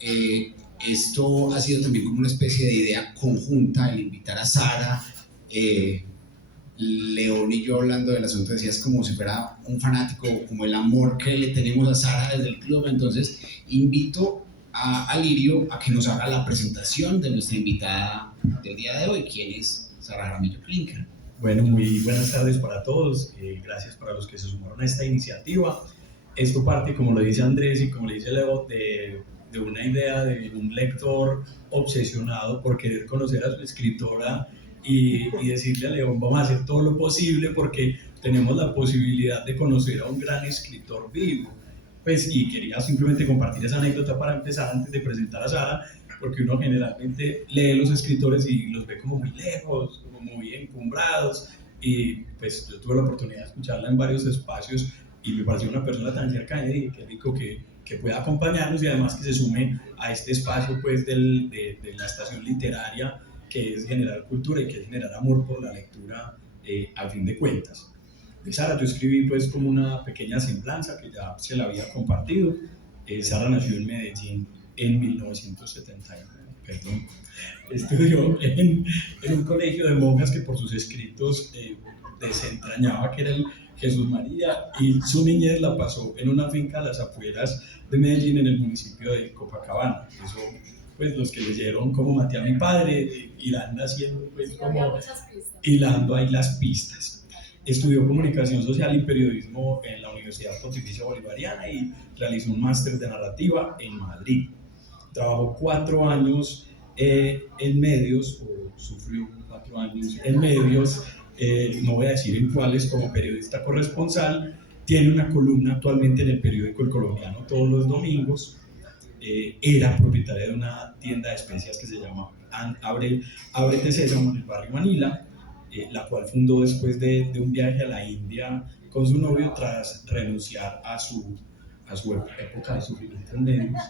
Esto ha sido también como una especie de idea conjunta, el invitar a Sara. León y yo hablando del asunto, decías como si fuera un fanático, como el amor que le tenemos a Sara desde el club. Entonces invito a Lirio a que nos haga la presentación de nuestra invitada del día de hoy, quien es Sara Jaramillo Klinker. Bueno, muy buenas tardes para todos, gracias para los que se sumaron a esta iniciativa. Esto parte, como lo dice Andrés y como le dice Leo, de una idea de un lector obsesionado por querer conocer a su escritora y decirle a León, vamos a hacer todo lo posible porque tenemos la posibilidad de conocer a un gran escritor vivo. Pues, y quería simplemente compartir esa anécdota para empezar antes de presentar a Sara, porque uno generalmente lee los escritores y los ve como muy lejos, como muy encumbrados, y pues yo tuve la oportunidad de escucharla en varios espacios y me pareció una persona tan cercana y dije, qué rico que pueda acompañarnos y además que se sume a este espacio pues de la estación literaria, que es generar cultura y que es generar amor por la lectura al fin de cuentas. De Sara yo escribí pues como una pequeña semblanza que ya se la había compartido. Sara nació en Medellín en 1979, perdón. Estudió en un colegio de monjas que por sus escritos desentrañaba que era el Jesús María, y su niñez la pasó en una finca a las afueras de Medellín, en el municipio de Copacabana. Eso, pues los que leyeron Cómo maté a mi padre irán haciendo pues como hilando ahí las pistas. Estudió comunicación social y periodismo en la Universidad Pontificia Bolivariana y realizó un máster de narrativa en Madrid. Trabajó 4 años en medios, o sufrió 4 años en medios, no voy a decir en cuáles, como periodista corresponsal. Tiene una columna actualmente en el periódico El Colombiano todos los domingos. Era propietaria de una tienda de especias que se llama Ábrete Sésamo en el barrio Manila, la cual fundó después de un viaje a la India con su novio tras renunciar a su época de sufrimiento en medios.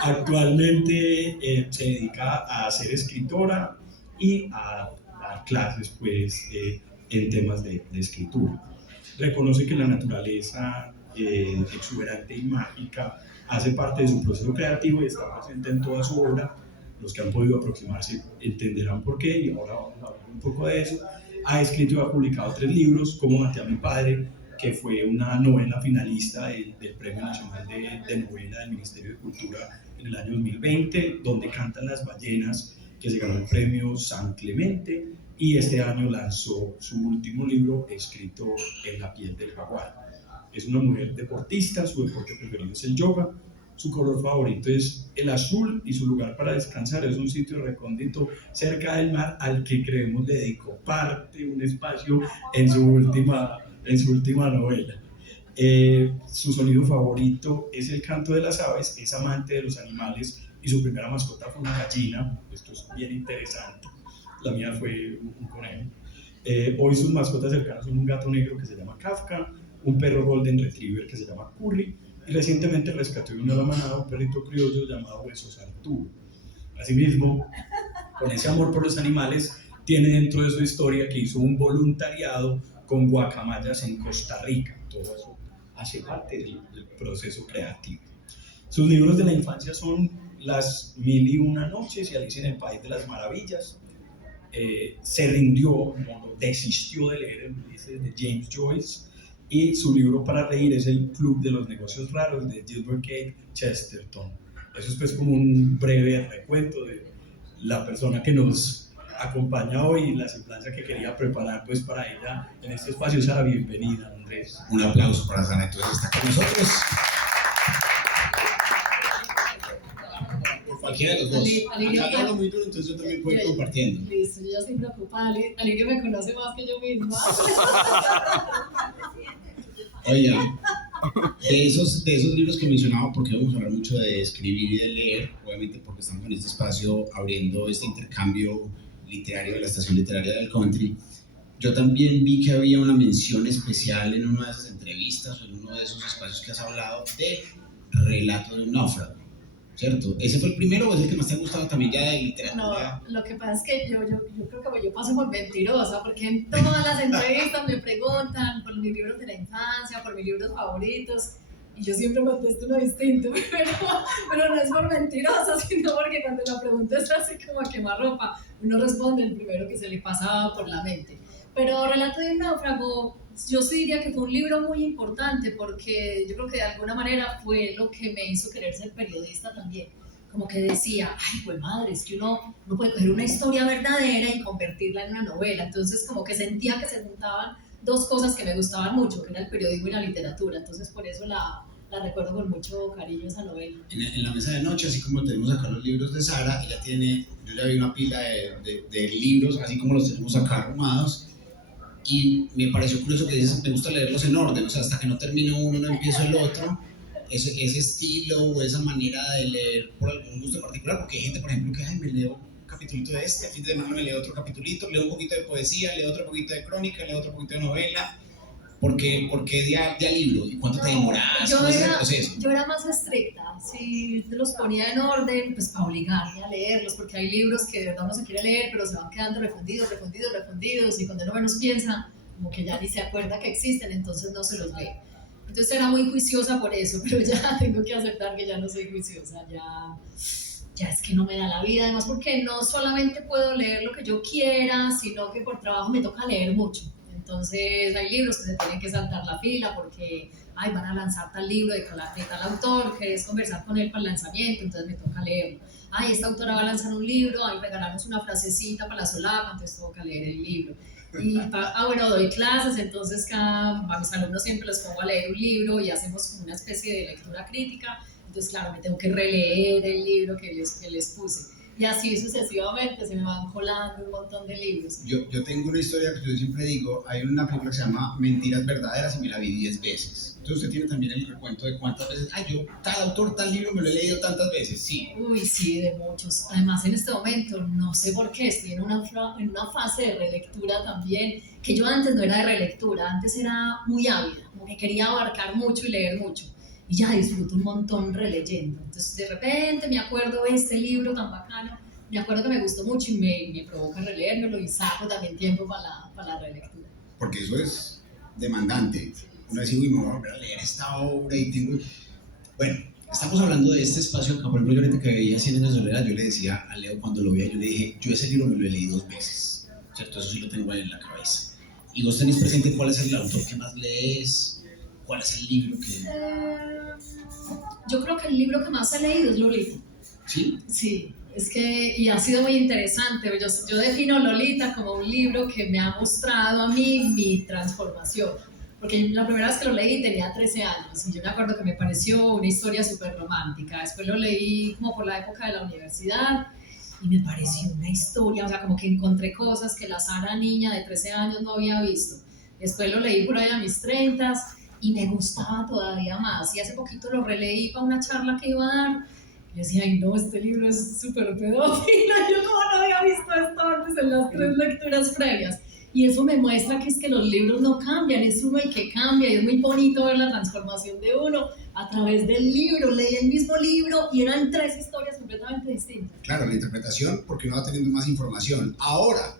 Actualmente se dedica a ser escritora y a dar clases pues, en temas de escritura. Reconoce que la naturaleza exuberante y mágica hace parte de su proceso creativo y está presente en toda su obra. Los que han podido aproximarse entenderán por qué, y ahora vamos a hablar un poco de eso. Ha escrito y ha publicado 3 libros, Cómo maté a mi padre, que fue una novela finalista del Premio Nacional de Novela del Ministerio de Cultura en el año 2020, Donde cantan las ballenas, que se ganó el premio San Clemente, y este año lanzó su último libro, escrito En la piel del jaguar. Es una mujer deportista, su deporte preferido es el yoga, su color favorito es el azul y su lugar para descansar es un sitio recóndito cerca del mar al que creemos le dedicó un espacio en su última novela. Su sonido favorito es el canto de las aves, es amante de los animales y su primera mascota fue una gallina. Esto es bien interesante, la mía fue un conejo. Hoy sus mascotas cercanas son un gato negro que se llama Kafka, un perro golden retriever que se llama Curry, y recientemente rescató de una manada un perrito criollo llamado Huesos Arturo. Asimismo, con ese amor por los animales, tiene dentro de su historia que hizo un voluntariado con guacamayas en Costa Rica. Todo eso hace parte del proceso creativo. Sus libros de la infancia son Las Mil y Una Noches y Alicia en el País de las Maravillas. Se rindió, no desistió de leer el Ulises de James Joyce, y su libro para reír es El Club de los Negocios Raros de Gilbert K. Chesterton. Eso es pues como un breve recuento de la persona que nos acompaña hoy y la semblanza que quería preparar pues para ella en este espacio. Sara, bienvenida, Andrés. Un aplauso para Sara, entonces está con nosotros. Por cualquiera de los dos. Acá hablo muy duro, entonces yo también puedo ir compartiendo. Listo, yo estoy preocupada. Alirio me conoce más que yo misma. Oiga, de esos libros que mencionaba, porque vamos a hablar mucho de escribir y de leer, obviamente porque estamos en este espacio abriendo este intercambio literario de la estación literaria del country. Yo también vi que había una mención especial en una de esas entrevistas o en uno de esos espacios que has hablado de Relato de un náufrago, ¿cierto? ¿Ese fue el primero o es el que más te ha gustado también ya de literatura? No, lo que pasa es que yo creo que yo paso por mentirosa, porque en todas las entrevistas me preguntan por mis libros de la infancia, por mis libros favoritos, Y yo siempre contesto uno distinto, pero no es por mentirosa, sino porque cuando la pregunta es así como a quemarropa, uno responde el primero que se le pasa por la mente. Pero Relato de un náufrago, yo sí diría que fue un libro muy importante porque yo creo que de alguna manera fue lo que me hizo querer ser periodista también. Como que decía, ay, pues madre, es que uno puede coger una historia verdadera y convertirla en una novela. Entonces como que sentía que se juntaban dos cosas que me gustaban mucho, que era el periodismo y la literatura. Entonces por eso la recuerdo con mucho cariño esa novela. En la mesa de noche, así como tenemos acá los libros de Sara, ella tiene, yo ya vi una pila de libros, así como los tenemos acá arrumados, y me pareció curioso que dices, me gusta leerlos en orden, o sea, hasta que no termino uno, no empiezo el otro. Ese estilo o esa manera de leer por algún gusto particular, porque hay gente, por ejemplo, que me leo un capitulito de este, a fin de semana me leo otro capitulito, leo un poquito de poesía, leo otro poquito de crónica, leo otro poquito de novela. Porque de libro? ¿Y cuánto te demoras? Yo era más estricta, si los ponía en orden, pues para obligarme a leerlos, porque hay libros que de verdad uno se quiere leer, pero se van quedando refundidos, y cuando uno menos piensa, como que ya ni se acuerda que existen, entonces no se los lee. Entonces era muy juiciosa por eso, pero ya tengo que aceptar que ya no soy juiciosa, ya es que no me da la vida, además porque no solamente puedo leer lo que yo quiera, sino que por trabajo me toca leer mucho. Entonces hay libros que se tienen que saltar la fila porque van a lanzar tal libro de tal autor, querés conversar con él para el lanzamiento, entonces me toca leerlo. Esta autora va a lanzar un libro, regalarnos una frasecita para la solapa, entonces toca leer el libro. Y bueno, doy clases, entonces a mis alumnos siempre los pongo a leer un libro y hacemos como una especie de lectura crítica, entonces claro, me tengo que releer el libro que les puse. Y así sucesivamente se me van colando un montón de libros. Yo tengo una historia que yo siempre digo, hay una película que se llama Mentiras Verdaderas y me la vi 10 veces. Entonces usted tiene también el recuento de cuántas veces, yo tal autor, tal libro me lo he leído tantas veces, sí. Uy, sí, de muchos. Además en este momento, no sé por qué, estoy en una fase de relectura también, que yo antes no era de relectura, antes era muy ávida, como que quería abarcar mucho y leer mucho. Y ya disfruto un montón releyendo. Entonces de repente me acuerdo de este libro tan bacano, me acuerdo que me gustó mucho y me provoca releérmelo y saco también tiempo para la relectura. Porque eso es demandante. Uno dice, uy, me voy a volver a leer esta obra y tengo... Bueno, estamos hablando de este espacio acá, por ejemplo, yo ahorita que veía 100 años de soledad, yo le decía a Leo cuando lo veía, yo le dije, yo ese libro me lo he leído 2 veces, ¿cierto? Eso sí lo tengo ahí en la cabeza. ¿Y vos tenés presente cuál es el autor que más lees? ¿Cuál es el libro que...? Yo creo que el libro que más he leído es Lolita. ¿Sí? Sí, y ha sido muy interesante. Yo defino Lolita como un libro que me ha mostrado a mí mi transformación. Porque la primera vez que lo leí tenía 13 años y yo me acuerdo que me pareció una historia súper romántica. Después lo leí como por la época de la universidad y me pareció una historia, o sea, como que encontré cosas que la Sara niña de 13 años no había visto. Después lo leí por ahí a mis 30 y me gustaba todavía más. Y hace poquito lo releí para una charla que iba a dar. Yo decía, ay no, este libro es súper pedófilo. Yo como no había visto esto antes en las 3 lecturas previas. Y eso me muestra que es que los libros no cambian, es uno el que cambia. Y es muy bonito ver la transformación de uno a través del libro. Leí el mismo libro y eran 3 historias completamente distintas. Claro, la interpretación, porque uno va teniendo más información. Ahora,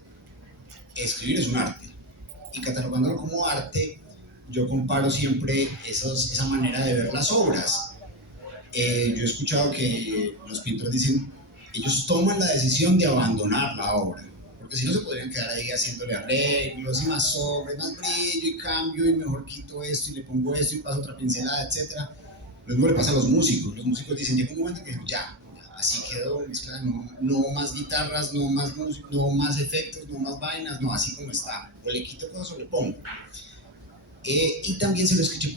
escribir es un arte. Y catalogándolo como arte, yo comparo siempre esa manera de ver las obras. Yo he escuchado que los pintores dicen, ellos toman la decisión de abandonar la obra, porque si no se podrían quedar ahí haciéndole arreglos y más sobre, más brillo y cambio y mejor quito esto y le pongo esto y paso otra pincelada, etc. Lo mismo le pasa a los músicos dicen, llega un momento que ya, así quedó mezclada, no más guitarras, no más efectos, no más vainas, no, así como está, o le quito cosas o le pongo. Y también se lo escuché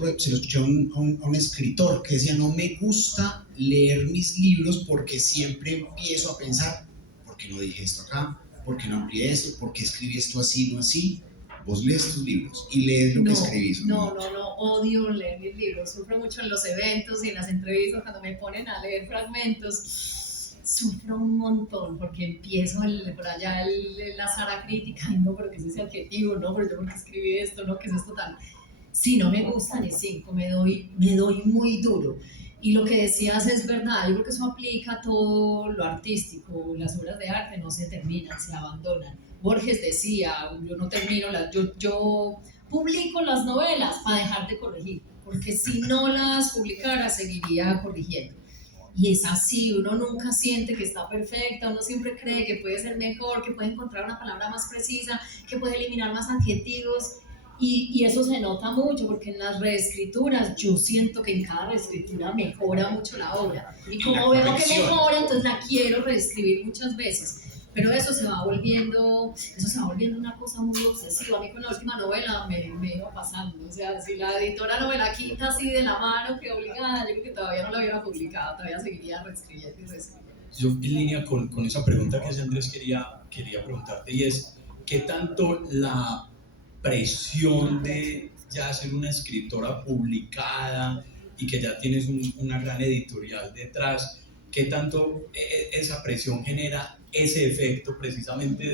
a un escritor que decía, no me gusta leer mis libros porque siempre empiezo a pensar, ¿por qué no dije esto acá? ¿Por qué no amplié esto? ¿Por qué escribí esto así, no así? Vos lees tus libros y lees lo que escribís. No, odio leer mis libros, sufro mucho en los eventos y en las entrevistas cuando me ponen a leer fragmentos, sufro un montón porque empiezo por allá la Sara crítica, ay no, pero que es ese adjetivo, no, pero yo porque escribí esto, no, que es esto tal. Si no me gusta ni 5, me doy muy duro. Y lo que decías es verdad, yo creo que eso aplica a todo lo artístico, las obras de arte no se terminan, se abandonan. Borges decía, yo no termino, yo publico las novelas para dejar de corregir, porque si no las publicara seguiría corrigiendo. Y es así, uno nunca siente que está perfecta, uno siempre cree que puede ser mejor, que puede encontrar una palabra más precisa, que puede eliminar más adjetivos. Y eso se nota mucho porque en las reescrituras yo siento que en cada reescritura mejora mucho la obra. Y como veo que mejora, entonces la quiero reescribir muchas veces. Pero eso se va volviendo una cosa muy obsesiva. A mí con la última novela me iba pasando. O sea, si la editora no me la quita así de la mano, que obligada, yo creo que todavía no la hubiera publicado, todavía seguiría reescribiendo y reescribiendo. Yo en línea con esa pregunta que hace Andrés quería preguntarte, y es, ¿qué tanto la presión de ya ser una escritora publicada y que ya tienes una gran editorial detrás, qué tanto esa presión genera ese efecto precisamente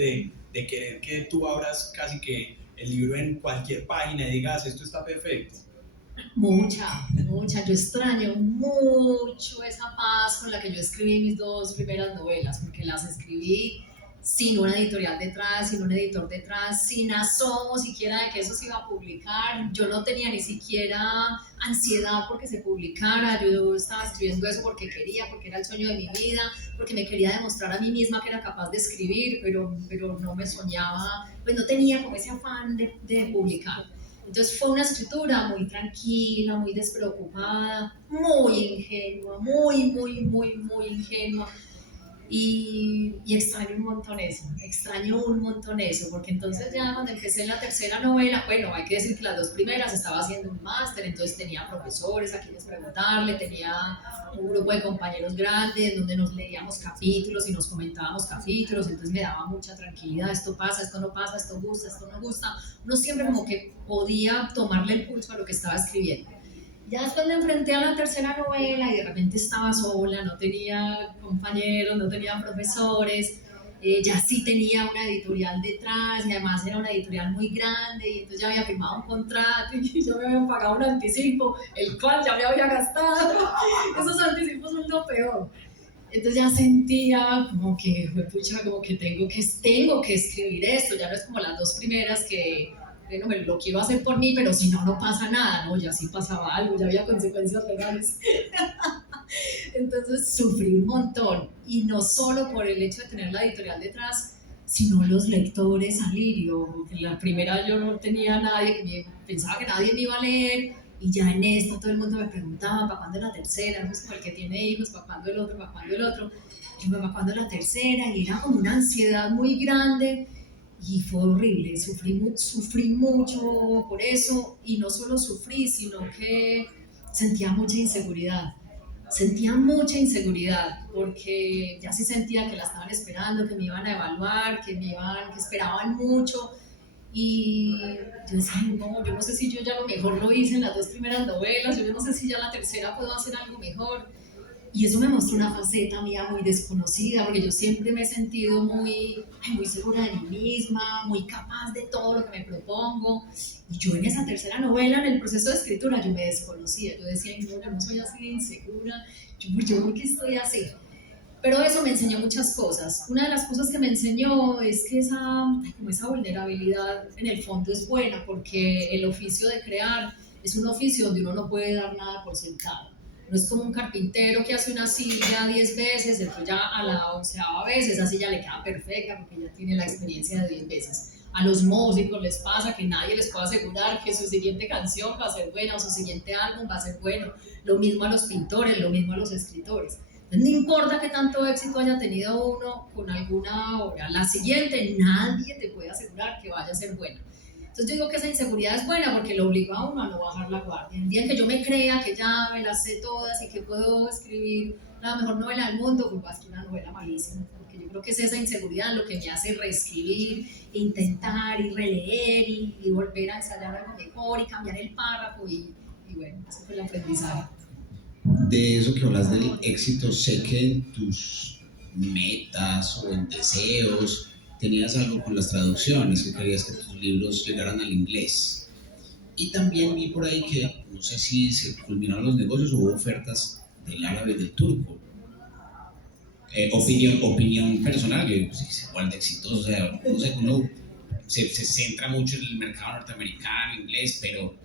de querer que tú abras casi que el libro en cualquier página y digas esto está perfecto? Mucha. Yo extraño mucho esa paz con la que yo escribí mis 2 primeras novelas, porque las escribí sin una editorial detrás, sin un editor detrás, sin asomo siquiera de que eso se iba a publicar. Yo no tenía ni siquiera ansiedad porque se publicara, yo estaba escribiendo eso porque quería, porque era el sueño de mi vida, porque me quería demostrar a mí misma que era capaz de escribir, pero no me soñaba, pues no tenía como ese afán de publicar. Entonces fue una escritura muy tranquila, muy despreocupada, muy ingenua, muy ingenua. Y extraño un montón eso, porque entonces ya cuando empecé la tercera novela, bueno, hay que decir que las 2 primeras estaba haciendo un máster, entonces tenía profesores a quienes preguntarle, tenía un grupo de compañeros grandes donde nos leíamos capítulos y nos comentábamos capítulos, entonces me daba mucha tranquilidad, esto pasa, esto no pasa, esto gusta, esto no gusta, uno siempre como que podía tomarle el pulso a lo que estaba escribiendo. Ya después me enfrenté a la tercera novela y de repente estaba sola, no tenía compañeros, no tenía profesores, ya sí tenía una editorial detrás y además era una editorial muy grande y entonces ya había firmado un contrato y yo me había pagado un anticipo, el cual ya me había gastado. Esos anticipos son lo peor. Entonces ya sentía como que, pucha, como que tengo que escribir esto, ya no es como las 2 primeras que bueno, lo quiero hacer por mí, pero si no, no pasa nada, ¿no? Ya sí pasaba algo, ya había consecuencias legales. Entonces sufrí un montón, y no solo por el hecho de tener la editorial detrás, sino los lectores a Lirio, porque en la primera yo no tenía a nadie, pensaba que nadie me iba a leer, y ya en esta todo el mundo me preguntaba, ¿para cuándo la tercera? No es como el que tiene hijos, ¿para cuándo el otro? ¿Para cuándo el otro? Yo, ¿para cuándo la tercera? Y era como una ansiedad muy grande, y fue horrible, sufrí mucho por eso, y no solo sufrí, sino que sentía mucha inseguridad, porque ya sí sentía que la estaban esperando, que me iban a evaluar, que esperaban mucho, y yo decía, no, yo no sé si yo ya lo mejor lo hice en las 2 primeras novelas, yo no sé si ya la tercera puedo hacer algo mejor. Y eso me mostró una faceta mía muy desconocida, porque yo siempre me he sentido muy segura de mí misma, muy capaz de todo lo que me propongo. Y yo en esa tercera novela, en el proceso de escritura, yo me desconocía. Yo decía, no, yo no soy así de insegura, yo ¿por qué estoy así? Pero eso me enseñó muchas cosas. Una de las cosas que me enseñó es que esa vulnerabilidad en el fondo es buena, porque el oficio de crear es un oficio donde uno no puede dar nada por sentado. No es como un carpintero que hace una silla 10 veces, entonces ya a la 11ª vez esa silla le queda perfecta porque ya tiene la experiencia de 10 veces. A los músicos les pasa que nadie les puede asegurar que su siguiente canción va a ser buena o su siguiente álbum va a ser bueno. Lo mismo a los pintores, lo mismo a los escritores. Entonces, no importa qué tanto éxito haya tenido uno con alguna obra, la siguiente nadie te puede asegurar que vaya a ser buena. Entonces yo digo que esa inseguridad es buena porque lo obliga a uno a no bajar la guardia. El día en que yo me crea que ya me las sé todas y que puedo escribir la mejor novela del mundo, pues va a ser una novela malísima. Porque yo creo que es esa inseguridad lo que me hace reescribir, intentar y releer y volver a ensayar algo mejor y cambiar el párrafo y bueno, ese fue el aprendizaje. De eso que hablas del éxito, sé que en tus metas o en deseos tenías algo con las traducciones, que querías que tus libros llegaran al inglés. Y también vi por ahí que, no sé si se culminaron los negocios o hubo ofertas del árabe y del turco. Opinión personal, que pues, es igual de exitoso, o sea, no sé, uno se centra mucho en el mercado norteamericano, inglés, pero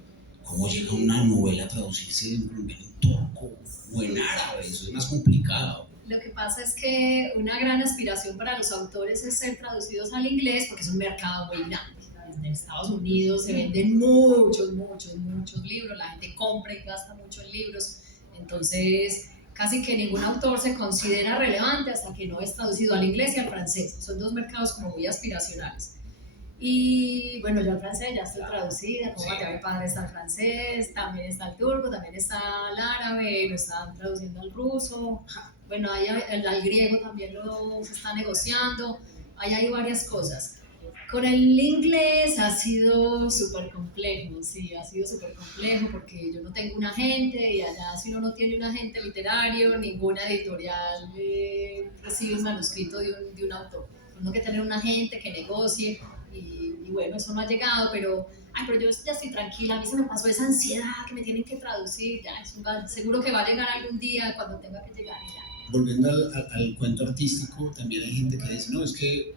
¿cómo llega una novela a traducirse en colombiano, en turco o en árabe? Eso es más complicado. Lo que pasa es que una gran aspiración para los autores es ser traducidos al inglés porque es un mercado muy grande. En Estados Unidos se venden muchos libros, la gente compra y gasta mucho en libros, entonces casi que ningún autor se considera relevante hasta que no es traducido al inglés y al francés. Son dos mercados como muy aspiracionales. Y bueno, yo al francés ya estoy traducida, como ya mi padre está el francés, también está el turco, también está el árabe, lo están traduciendo al ruso, bueno, al griego también se está negociando, ahí hay varias cosas. Con el inglés ha sido súper complejo, sí, ha sido súper complejo porque yo no tengo un agente y allá si uno no tiene un agente literario, ninguna editorial recibe un manuscrito de un autor. Uno que tener un agente que negocie y bueno, eso no ha llegado, pero yo ya estoy tranquila, a mí se me pasó esa ansiedad que me tienen que traducir, ya, seguro que va a llegar algún día cuando tenga que llegar. Ya. Volviendo al cuento artístico, también hay gente que dice, no, es que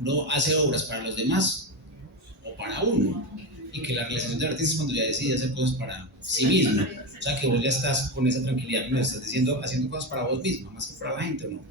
uno hace obras para los demás o para uno, y que la realización del artista es cuando ya decide hacer cosas para sí mismo, o sea que vos ya estás con esa tranquilidad que me estás diciendo, haciendo cosas para vos misma, más que para la gente, ¿o no?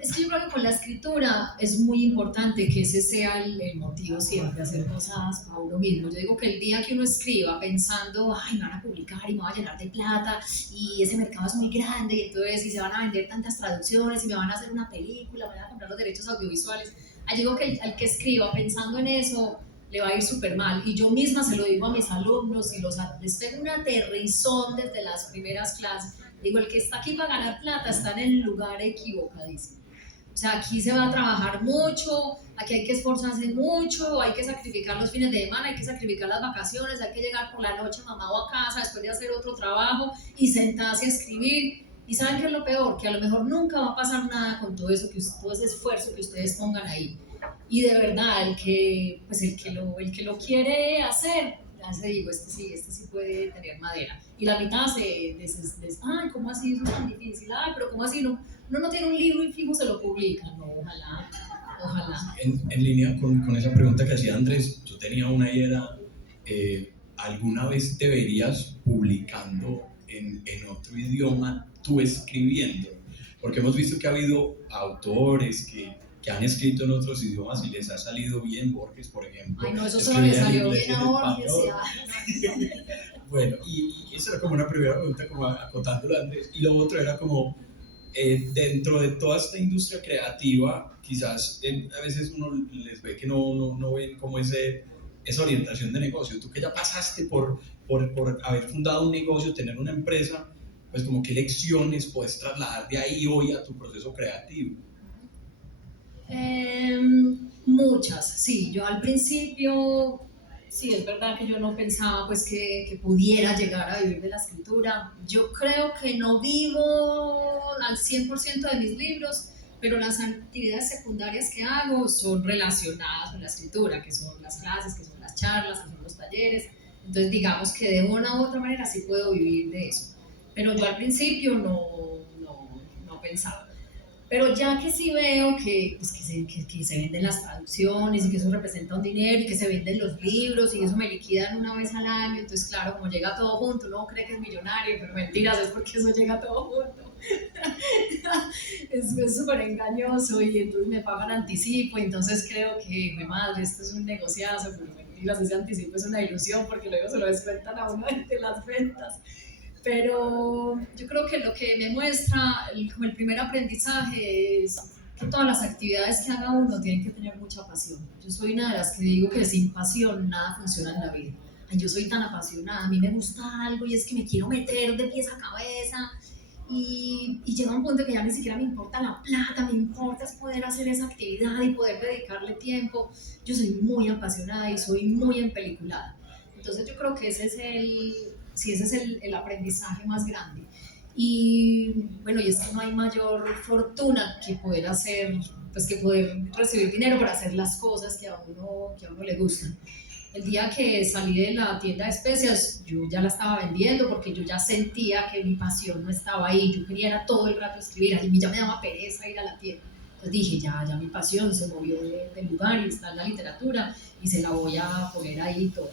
Es que yo creo que con la escritura es muy importante que ese sea el motivo siempre, hacer cosas para uno mismo. Yo digo que el día que uno escriba pensando, ay, me van a publicar y me van a llenar de plata y ese mercado es muy grande y entonces y se van a vender tantas traducciones y me van a hacer una película, me van a comprar los derechos audiovisuales. Yo digo que al que escriba pensando en eso le va a ir súper mal. Y yo misma se lo digo a mis alumnos y les pego una aterrizón desde las primeras clases. Digo, el que está aquí para ganar plata está en el lugar equivocadísimo. O sea, aquí se va a trabajar mucho, aquí hay que esforzarse mucho, hay que sacrificar los fines de semana, hay que sacrificar las vacaciones, hay que llegar por la noche mamado a casa después de hacer otro trabajo y sentarse a escribir. ¿Y saben qué es lo peor? Que a lo mejor nunca va a pasar nada con todo eso, todo ese esfuerzo que ustedes pongan ahí. Y de verdad, el que lo quiere hacer, ya se digo, este sí puede tener madera. Y la mitad ay, ¿cómo así? Eso es tan difícil. Ay, pero ¿cómo así? Uno no tiene un libro y fijo se lo publica. No, ojalá. En línea con esa pregunta que hacía Andrés, yo tenía una y era, ¿alguna vez te verías publicando en otro idioma, tú escribiendo? Porque hemos visto que ha habido autores que han escrito en otros idiomas y les ha salido bien. Borges, por ejemplo. Ay, no, eso solo le salió bien a Borges. Bueno, y eso era como una primera pregunta, como acotándolo antes. Y lo otro era como, dentro de toda esta industria creativa, quizás a veces uno les ve que no ven como esa orientación de negocio. Tú que ya pasaste por haber fundado un negocio, tener una empresa, pues como qué lecciones puedes trasladar de ahí hoy a tu proceso creativo. Muchas, sí. Yo al principio, sí, es verdad que yo no pensaba pues que pudiera llegar a vivir de la escritura. Yo creo que no vivo al 100% de mis libros, pero las actividades secundarias que hago son relacionadas con la escritura, que son las clases, que son las charlas, que son los talleres. Entonces digamos que de una u otra manera sí puedo vivir de eso. Pero yo al principio no pensaba. Pero ya que sí veo que se venden las traducciones y que eso representa un dinero y que se venden los libros y eso me liquidan una vez al año, entonces claro, como llega todo junto, uno cree que es millonario, pero mentiras, es porque eso llega todo junto. Es súper engañoso y entonces me pagan anticipo y entonces creo que, mi madre, esto es un negociazo, pero mentiras, ese anticipo es una ilusión porque luego se lo descuentan a uno de las ventas. Pero yo creo que lo que me muestra como el primer aprendizaje es que todas las actividades que haga uno tienen que tener mucha pasión. Yo soy una de las que digo que sin pasión nada funciona en la vida. Ay, yo soy tan apasionada, a mí me gusta algo y es que me quiero meter de pies a cabeza y llega un punto que ya ni siquiera me importa la plata, me importa es poder hacer esa actividad y poder dedicarle tiempo. Yo soy muy apasionada y soy muy empeliculada. Entonces yo creo que ese es el aprendizaje más grande. Y bueno, y es que no hay mayor fortuna que poder hacer, pues que poder recibir dinero para hacer las cosas que a uno le gustan. El día que salí de la tienda de especias, yo ya la estaba vendiendo porque yo ya sentía que mi pasión no estaba ahí. Yo quería era todo el rato escribir, a mí ya me daba pereza ir a la tienda. Entonces dije, ya mi pasión se movió del lugar y está en la literatura y se la voy a poner ahí toda.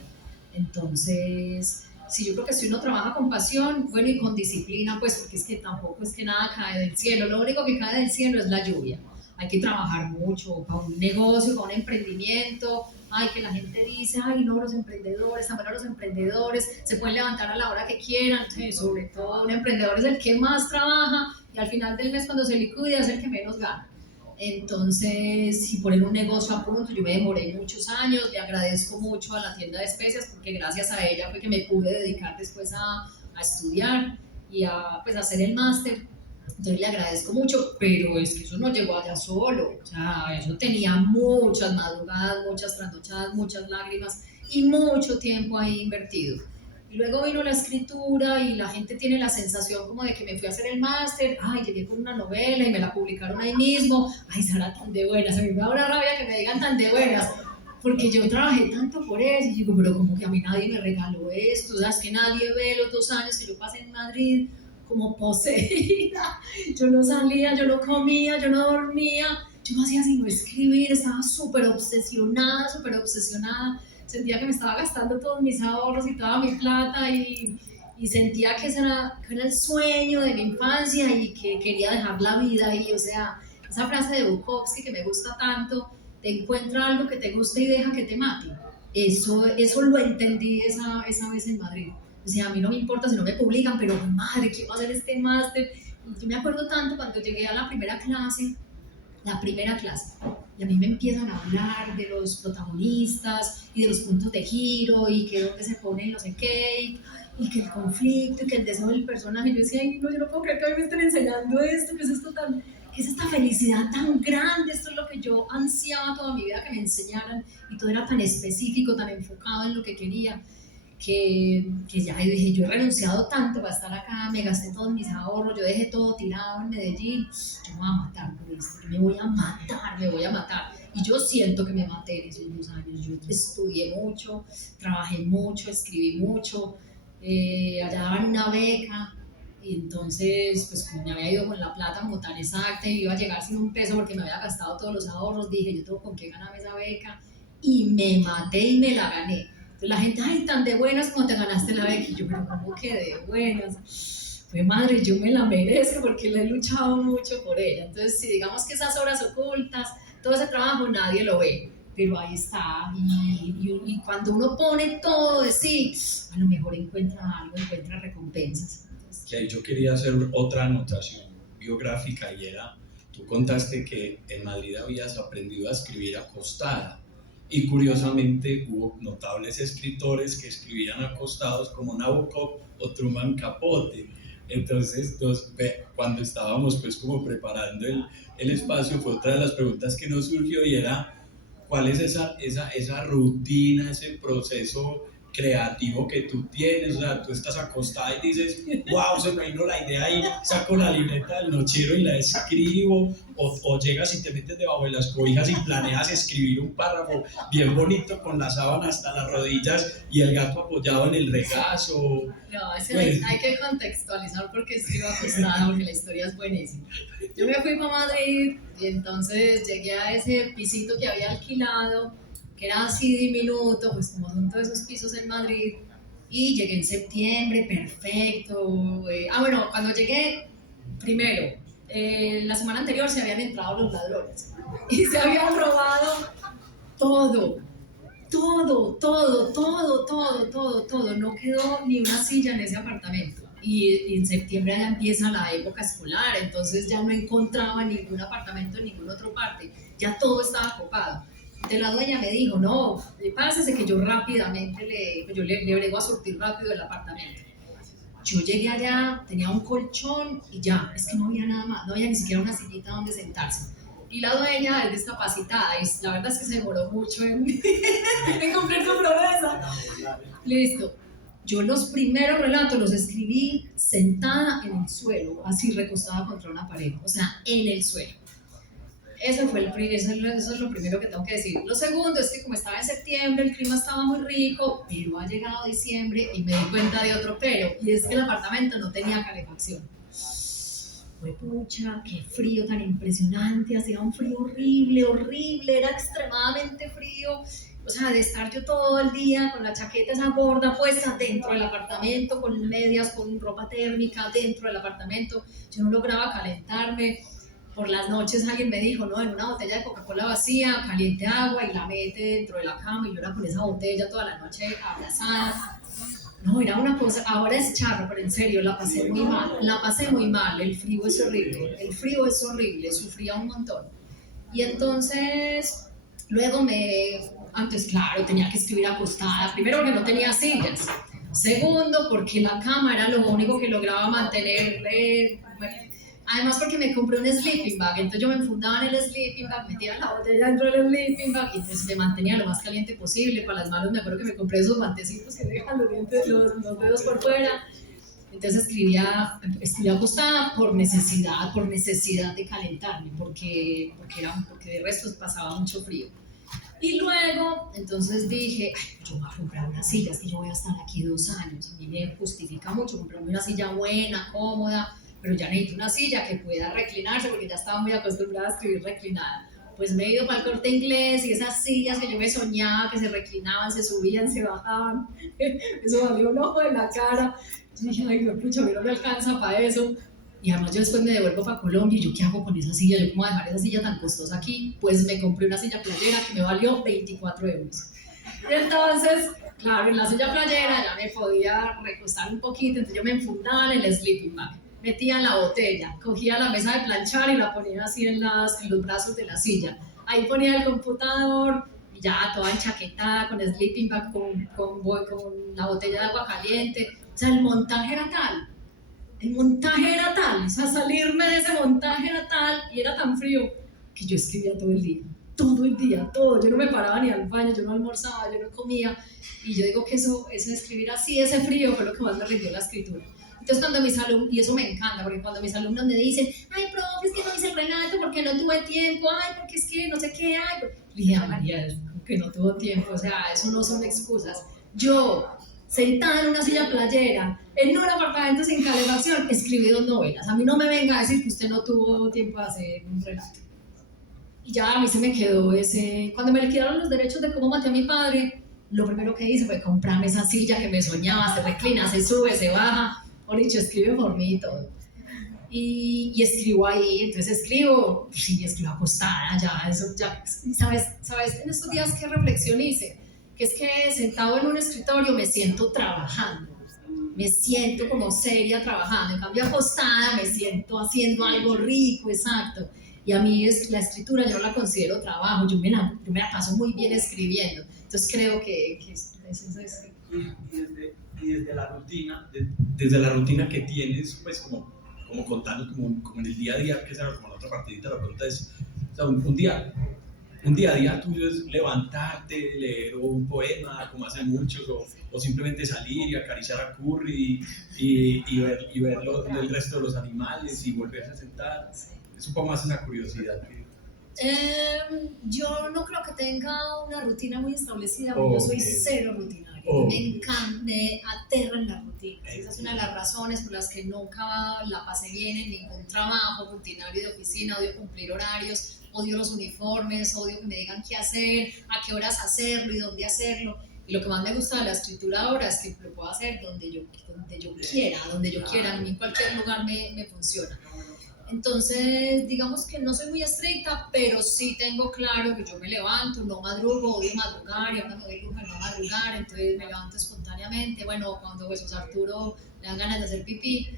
Entonces, sí, yo creo que si uno trabaja con pasión, bueno, y con disciplina, pues porque es que tampoco es que nada cae del cielo, lo único que cae del cielo es la lluvia. Hay que trabajar mucho para un negocio, para un emprendimiento. Ay, que la gente dice, ay, no, los emprendedores, tan buenos los emprendedores, se pueden levantar a la hora que quieran. Sí, sobre todo un emprendedor es el que más trabaja y al final del mes cuando se liquida es el que menos gana. Entonces, si poner un negocio a punto, yo me demoré muchos años, le agradezco mucho a la tienda de especias porque gracias a ella fue que me pude dedicar después a estudiar y a pues, hacer el máster. Entonces le agradezco mucho, pero es que eso no llegó allá solo, o sea, eso tenía muchas madrugadas, muchas trasnochadas, muchas lágrimas y mucho tiempo ahí invertido. Y luego vino la escritura y la gente tiene la sensación como de que me fui a hacer el máster, ay, llegué con una novela y me la publicaron ahí mismo, ay, Sara, tan de buenas, a mí me da una rabia que me digan tan de buenas, porque yo trabajé tanto por eso, y digo, pero como que a mí nadie me regaló esto, o sea, es que nadie ve los 2 años que yo pasé en Madrid como poseída, yo no salía, yo no comía, yo no dormía, yo no hacía sino escribir, estaba súper obsesionada, sentía que me estaba gastando todos mis ahorros y toda mi plata y sentía que ese era el sueño de mi infancia y que quería dejar la vida ahí, o sea, esa frase de Bukowski que me gusta tanto, te encuentra algo que te guste y deja que te mate, eso lo entendí esa vez en Madrid. O sea, a mí no me importa si no me publican, pero madre, quiero hacer este máster. Yo me acuerdo tanto cuando llegué a la primera clase, y a mí me empiezan a hablar de los protagonistas y de los puntos de giro y que dónde se pone no sé qué, y que el conflicto y que el deseo del personaje. Y yo decía, ay, no, yo no puedo creer que a mí me estén enseñando esto, ¿qué es esto tan, qué es esta felicidad tan grande? Esto es lo que yo ansiaba toda mi vida que me enseñaran y todo era tan específico, tan enfocado en lo que quería. Que ya dije, yo he renunciado tanto para estar acá, me gasté todos mis ahorros, yo dejé todo tirado en Medellín, yo me voy a matar por esto, me voy a matar. Y yo siento que me maté en esos 2 años, yo estudié mucho, trabajé mucho, escribí mucho, allá daban una beca, y entonces, pues como me había ido con la plata como tan exacta y iba a llegar sin un peso porque me había gastado todos los ahorros, dije, yo tengo con qué ganarme esa beca, y me maté y me la gané. La gente, ay, tan de buenas como te ganaste la beca. Y yo, pero ¿cómo que de buenas? Pues madre, yo me la merezco porque le he luchado mucho por ella. Entonces, si digamos que esas horas ocultas, todo ese trabajo nadie lo ve, pero ahí está. Y cuando uno pone todo de sí, a lo mejor encuentra algo, encuentra recompensas. Que yo quería hacer otra anotación biográfica y era, tú contaste que en Madrid habías aprendido a escribir acostada. Y curiosamente hubo notables escritores que escribían acostados como Nabokov o Truman Capote. Entonces, cuando estábamos pues como preparando el espacio, fue otra de las preguntas que nos surgió y era ¿cuál es esa rutina, ese proceso creativo que tú tienes? O sea, tú estás acostada y dices, wow, se me vino la idea y saco la libreta del nochero y la escribo, o llegas y te metes debajo de las cobijas y planeas escribir un párrafo bien bonito con la sábana hasta las rodillas y el gato apoyado en el regazo. No, hay que contextualizar porque estoy acostada, porque la historia es buenísima. Yo me fui para Madrid y entonces llegué a ese pisito que había alquilado, que era así diminuto, pues como son todos esos pisos en Madrid, y llegué en septiembre, perfecto. Bueno, cuando llegué, primero, la semana anterior se habían entrado los ladrones y se habían robado todo. No quedó ni una silla en ese apartamento. Y en septiembre ya empieza la época escolar, entonces ya no encontraba ningún apartamento en ninguna otra parte, ya todo estaba copado. Entonces la dueña me dijo, no, pásese que yo rápidamente le brego a surtir rápido el apartamento. Yo llegué allá, tenía un colchón y ya, es que no había nada más, no había ni siquiera una sillita donde sentarse. Y la dueña es discapacitada y la verdad es que se demoró mucho en cumplir su promesa. Listo. Yo los primeros relatos los escribí sentada en el suelo, así recostada contra una pared, o sea, en el suelo. Eso es lo primero que tengo que decir. Lo segundo es que como estaba en septiembre, el clima estaba muy rico, pero ha llegado diciembre y me di cuenta de otro pero, y es que el apartamento no tenía calefacción. fue pucha, qué frío tan impresionante, hacía un frío horrible, horrible, era extremadamente frío. O sea, de estar yo todo el día con la chaqueta esa gorda puesta dentro del apartamento, con medias, con ropa térmica dentro del apartamento, yo no lograba calentarme. Por las noches alguien me dijo, no, en una botella de Coca-Cola vacía, caliente agua y la mete dentro de la cama, y yo era con esa botella toda la noche abrazada. No, era una cosa, ahora es charro, pero en serio, la pasé muy mal, el frío es horrible, sufría un montón. Y entonces, antes claro, tenía que escribir acostada, primero porque no tenía sillas, segundo porque la cama era lo único que lograba mantener, además porque me compré un sleeping bag, entonces yo me enfundaba en el sleeping bag, metía la botella dentro del sleeping bag y entonces me mantenía lo más caliente posible. Para las manos me acuerdo que me compré esos guantecitos que dejan los dedos por fuera. Entonces escribía acostada por necesidad de calentarme, porque de resto pasaba mucho frío. Y luego, entonces dije, yo voy a comprar una silla, es que yo voy a estar aquí 2 años, a mí me justifica mucho comprarme una silla buena, cómoda, pero ya necesito una silla que pueda reclinarse porque ya estaba muy acostumbrada a escribir reclinada. Pues me he ido para el Corte Inglés y esas sillas que yo me soñaba que se reclinaban, se subían, se bajaban, eso valió un ojo de la cara. Yo dije, ay, pucha, a mí no me alcanza para eso. Y además yo después me devuelvo para Colombia y yo, ¿qué hago con esa silla? Yo, ¿cómo voy a dejar esa silla tan costosa aquí? Pues me compré una silla playera que me valió 24 euros. Y entonces, claro, en la silla playera ya me podía recostar un poquito, entonces yo me enfundaba en el sleeping bag, metía en la botella, cogía la mesa de planchar y la ponía así en los brazos de la silla. Ahí ponía el computador y ya toda enchaquetada con el sleeping bag, con la botella de agua caliente. O sea, el montaje era tal, o sea, salirme de ese montaje era tal y era tan frío que yo escribía todo el día, yo no me paraba ni al baño, yo no almorzaba, yo no comía, y yo digo que eso de escribir así, ese frío fue lo que más me rindió la escritura. Entonces cuando mis alumnos, y eso me encanta, porque cuando mis alumnos me dicen, ay, profe, es que no hice el relato porque no tuve tiempo, ay, porque es que no sé qué, ay, dije, María, que no tuvo tiempo, o sea, eso no son excusas. Yo, sentada en una silla playera, en un apartamento sin calefacción, escribí 2 novelas. A mí no me venga a decir que usted no tuvo tiempo de hacer un relato. Y ya a mí se me quedó ese... Cuando me liquidaron los derechos de Cómo maté a mi padre, lo primero que hice fue comprarme esa silla que me soñaba, se reclina, se sube, se baja. Por dicho, escribe por mí y todo. Y escribo ahí, entonces escribo acostada, ya, eso ya, ¿sabes? En estos días qué reflexión hice, que es que sentado en un escritorio me siento trabajando, me siento como seria trabajando, en cambio acostada me siento haciendo algo rico, exacto, y a mí la escritura yo no la considero trabajo, yo me la paso muy bien escribiendo, entonces creo que eso es. Y desde la rutina que tienes, pues como contando como en el día a día, que es como la otra partidita, la pregunta es, o sea, un día a día tuyo es levantarte, leer un poema, como hacen muchos, o simplemente salir y acariciar a Curry y ver el resto de los animales y volverse a sentar. Es un poco más esa curiosidad. Yo no creo que tenga una rutina muy establecida, porque yo soy cero rutinaria. Me encanta, me aterran las rutinas. Esa es una de las razones por las que nunca la pasé bien en ningún trabajo rutinario de oficina. Odio cumplir horarios, odio los uniformes, odio que me digan qué hacer, a qué horas hacerlo y dónde hacerlo. Y lo que más me gusta de la escritura ahora es que lo puedo hacer donde yo quiera, a mí en cualquier lugar me funciona. Entonces, digamos que no soy muy estricta, pero sí tengo claro que yo me levanto, no madrugo, odio madrugar, y ahora me doy lujo de no madrugar, entonces me levanto espontáneamente. Bueno, cuando Jesús Arturo le dan ganas de hacer pipí,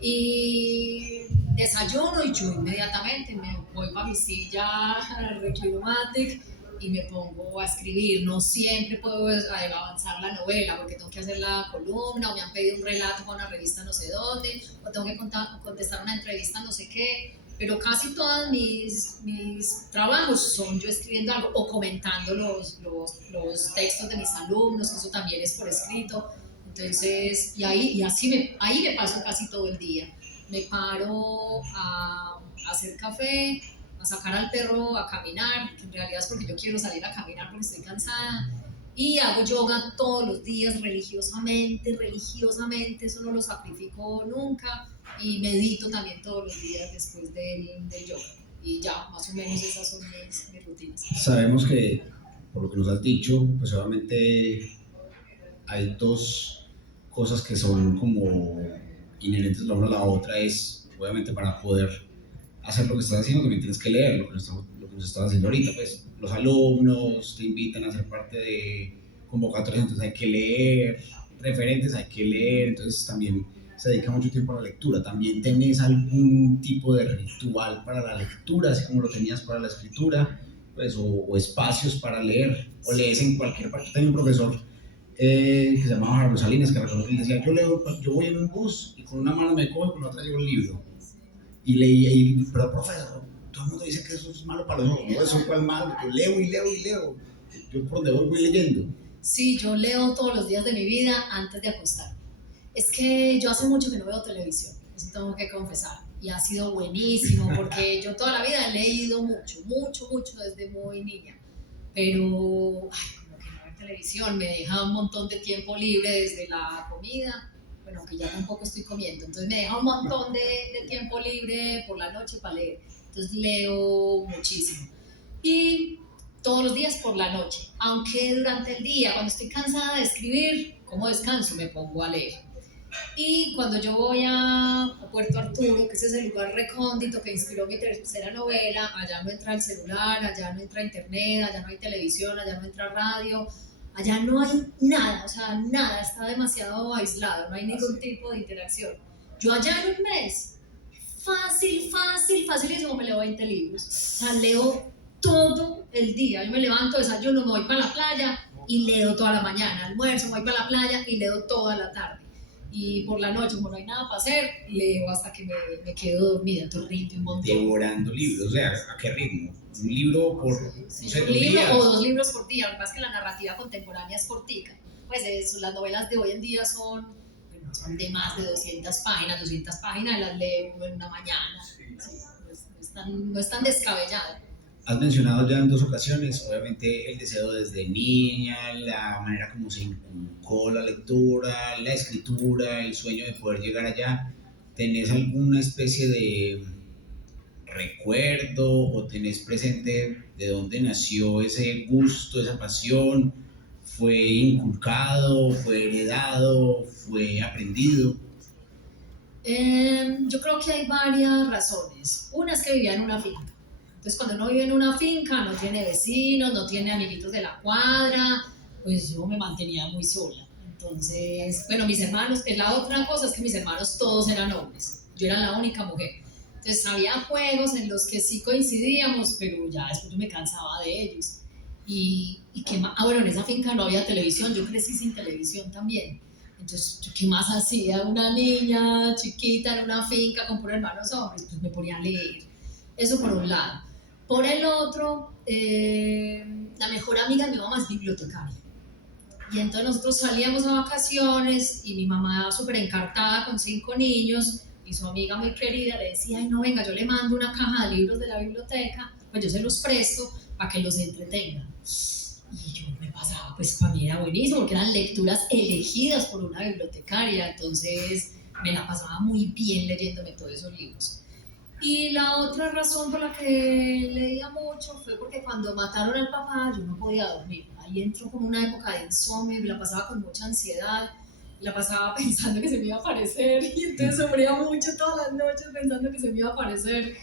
y desayuno y yo inmediatamente me voy para mi silla Reclinomatic y me pongo a escribir. No siempre puedo avanzar la novela porque tengo que hacer la columna, o me han pedido un relato para una revista no sé dónde, o tengo que contestar una entrevista no sé qué, pero casi todos mis trabajos son yo escribiendo algo o comentando los textos de mis alumnos, que eso también es por escrito. Entonces, ahí me paso casi todo el día. Me paro a hacer café, a sacar al perro a caminar, que en realidad es porque yo quiero salir a caminar porque estoy cansada, y hago yoga todos los días religiosamente, eso no lo sacrifico nunca, y medito también todos los días después del yoga. Y ya, más o menos esas son mis rutinas. Sabemos que, por lo que nos has dicho, pues obviamente hay dos cosas que son como inherentes la una a la otra. Es, obviamente, para poder hacer lo que estás haciendo, también tienes que leer lo que nos estás haciendo ahorita. Pues los alumnos te invitan a ser parte de convocatorias, entonces hay que leer, referentes hay que leer, entonces también se dedica mucho tiempo a la lectura. ¿También tenés algún tipo de ritual para la lectura, así como lo tenías para la escritura, pues, o espacios para leer, o lees en cualquier parte? Tenía un profesor que se llamaba Harold Salinas, que recuerdo que él decía, yo voy en un bus y con una mano me cojo y con la otra llevo el libro. Y leía, pero profesor, todo el mundo dice que eso es malo para los ojos, no, eso es malo, yo leo y leo y leo, yo por donde voy leyendo. Sí, yo leo todos los días de mi vida antes de acostarme. Es que yo hace mucho que no veo televisión, eso tengo que confesar, y ha sido buenísimo porque yo toda la vida he leído mucho desde muy niña, pero como que no ver televisión me deja un montón de tiempo libre desde la comida, bueno, que ya tampoco estoy comiendo, entonces me deja un montón de tiempo libre por la noche para leer, entonces leo muchísimo. Y todos los días por la noche, aunque durante el día, cuando estoy cansada de escribir, como descanso, me pongo a leer. Y cuando yo voy a Puerto Arturo, que ese es el lugar recóndito que inspiró mi tercera novela, allá no entra el celular, allá no entra internet, allá no hay televisión, allá no entra radio, allá no hay nada, o sea, nada, está demasiado aislado, no hay ningún tipo de interacción. Yo allá en un mes, facilísimo me leo 20 libros, o sea, leo todo el día, yo me levanto, desayuno, me voy para la playa y leo toda la mañana, almuerzo, me voy para la playa y leo toda la tarde. Y por la noche, como no hay nada para hacer, leo hasta que me quedo dormida, entonces rindo un montón. Devorando libros, o sea, ¿a qué ritmo? ¿Un libro por, sí, no sé, un libro o 2 libros por día? Lo que pasa es que la narrativa contemporánea es cortica. Pues las novelas de hoy en día son de más de 200 páginas y las leo en una mañana. Sí, no es tan descabellado. Has mencionado ya en dos ocasiones, obviamente, el deseo desde niña, la manera como se inculcó la lectura, la escritura, el sueño de poder llegar allá. ¿Tenés alguna especie de recuerdo o tenés presente de dónde nació ese gusto, esa pasión? ¿Fue inculcado, fue heredado, fue aprendido? Yo creo que hay varias razones. Una es que vivía en una finca. Entonces, cuando uno vive en una finca, no tiene vecinos, no tiene amiguitos de la cuadra, pues yo me mantenía muy sola. Entonces, bueno, mis hermanos, la otra cosa es que mis hermanos todos eran hombres, yo era la única mujer. Entonces, había juegos en los que sí coincidíamos, pero ya después yo me cansaba de ellos. Y qué más, bueno, en esa finca no había televisión, yo crecí sin televisión también. Entonces, ¿qué más hacía una niña chiquita en una finca con puros hermanos hombres? Pues me ponía a leer. Eso por un lado. Por el otro, la mejor amiga de mi mamá es bibliotecaria. Y entonces nosotros salíamos a vacaciones y mi mamá súper encartada con 5 niños y su amiga muy querida le decía, ay no, venga, yo le mando una caja de libros de la biblioteca, pues yo se los presto para que los entretengan. Y yo me pasaba, pues para mí era buenísimo porque eran lecturas elegidas por una bibliotecaria, entonces me la pasaba muy bien leyéndome todos esos libros. Y la otra razón por la que leía mucho fue porque cuando mataron al papá yo no podía dormir. Ahí entró como una época de insomnio y la pasaba con mucha ansiedad, la pasaba pensando que se me iba a aparecer y entonces sufría mucho todas las noches pensando que se me iba a aparecer.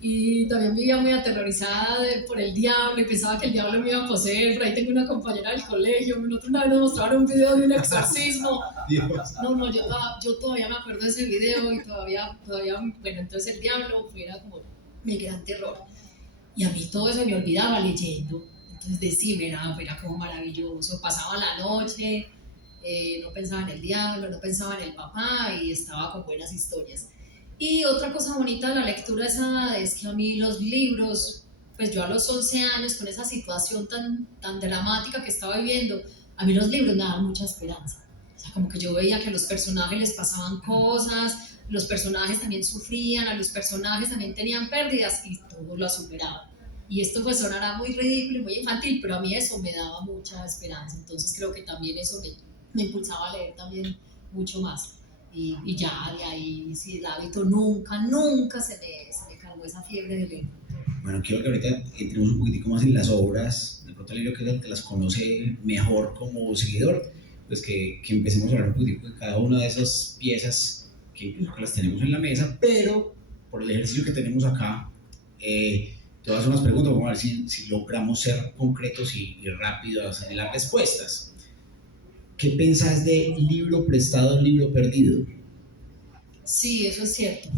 Y también vivía muy aterrorizada por el diablo y pensaba que el diablo me iba a poseer. Por ahí tengo una compañera del colegio, una vez nos mostraron un video de un exorcismo. Dios. No, yo todavía me acuerdo de ese video y todavía, bueno, entonces el diablo era como mi gran terror. Y a mí todo eso me olvidaba leyendo. Entonces decirme, era como maravilloso. Pasaba la noche, no pensaba en el diablo, no pensaba en el papá y estaba con buenas historias. Y otra cosa bonita de la lectura de esa edad es que a mí los libros, pues yo a los 11 años, con esa situación tan dramática que estaba viviendo, a mí los libros me daban mucha esperanza. O sea, como que yo veía que a los personajes les pasaban cosas, los personajes también sufrían, a los personajes también tenían pérdidas y todos lo superaban. Y esto pues sonará muy ridículo y muy infantil, pero a mí eso me daba mucha esperanza. Entonces creo que también eso me impulsaba a leer también mucho más. y ya, de ahí, sí, el hábito nunca se me calmó esa fiebre de leer. Bueno, quiero que ahorita entremos un poquitico más en las obras, de pronto Lirio, que es el que las conoce mejor como seguidor, pues que empecemos a hablar un poquitico de cada una de esas piezas, que incluso que las tenemos en la mesa, pero por el ejercicio que tenemos acá, te voy a hacer unas preguntas, vamos a ver si logramos ser concretos y rápidos en las respuestas. ¿Qué pensás de libro prestado, libro perdido? Sí, eso es cierto.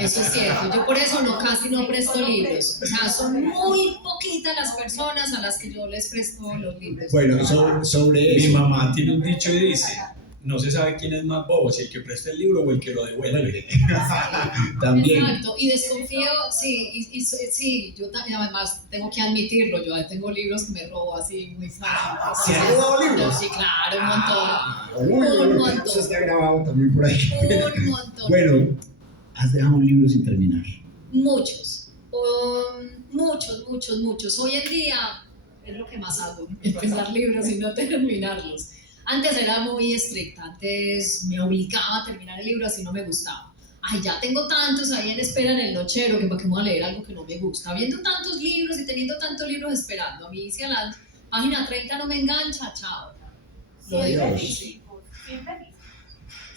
Eso es cierto. Yo por eso casi no presto libros. O sea, son muy poquitas las personas a las que yo les presto los libros. Bueno, sobre Mi eso. mamá tiene un dicho y dice, no se sabe quién es más bobo, si el que presta el libro o el que lo devuelve. También. Exacto, y desconfío, sí, sí, además tengo que admitirlo, yo tengo libros que me robo así muy fácil. ¿Se ha robado libros? Sí, claro, un montón. Uy, Un montón. eso está grabado también por ahí. Un montón. Bueno, has dejado un libro sin terminar. Muchos, muchos. Hoy en día es lo que más hago, empezar libros y no terminarlos. Antes era muy estricta, antes me obligaba a terminar el libro así no me gustaba. Ay, ya tengo tantos ahí en espera en el nochero, que para qué me voy a leer algo que no me gusta. Viendo tantos libros y teniendo tantos libros esperando, a mí si a la página 30 no me engancha, chao. Lo digo así.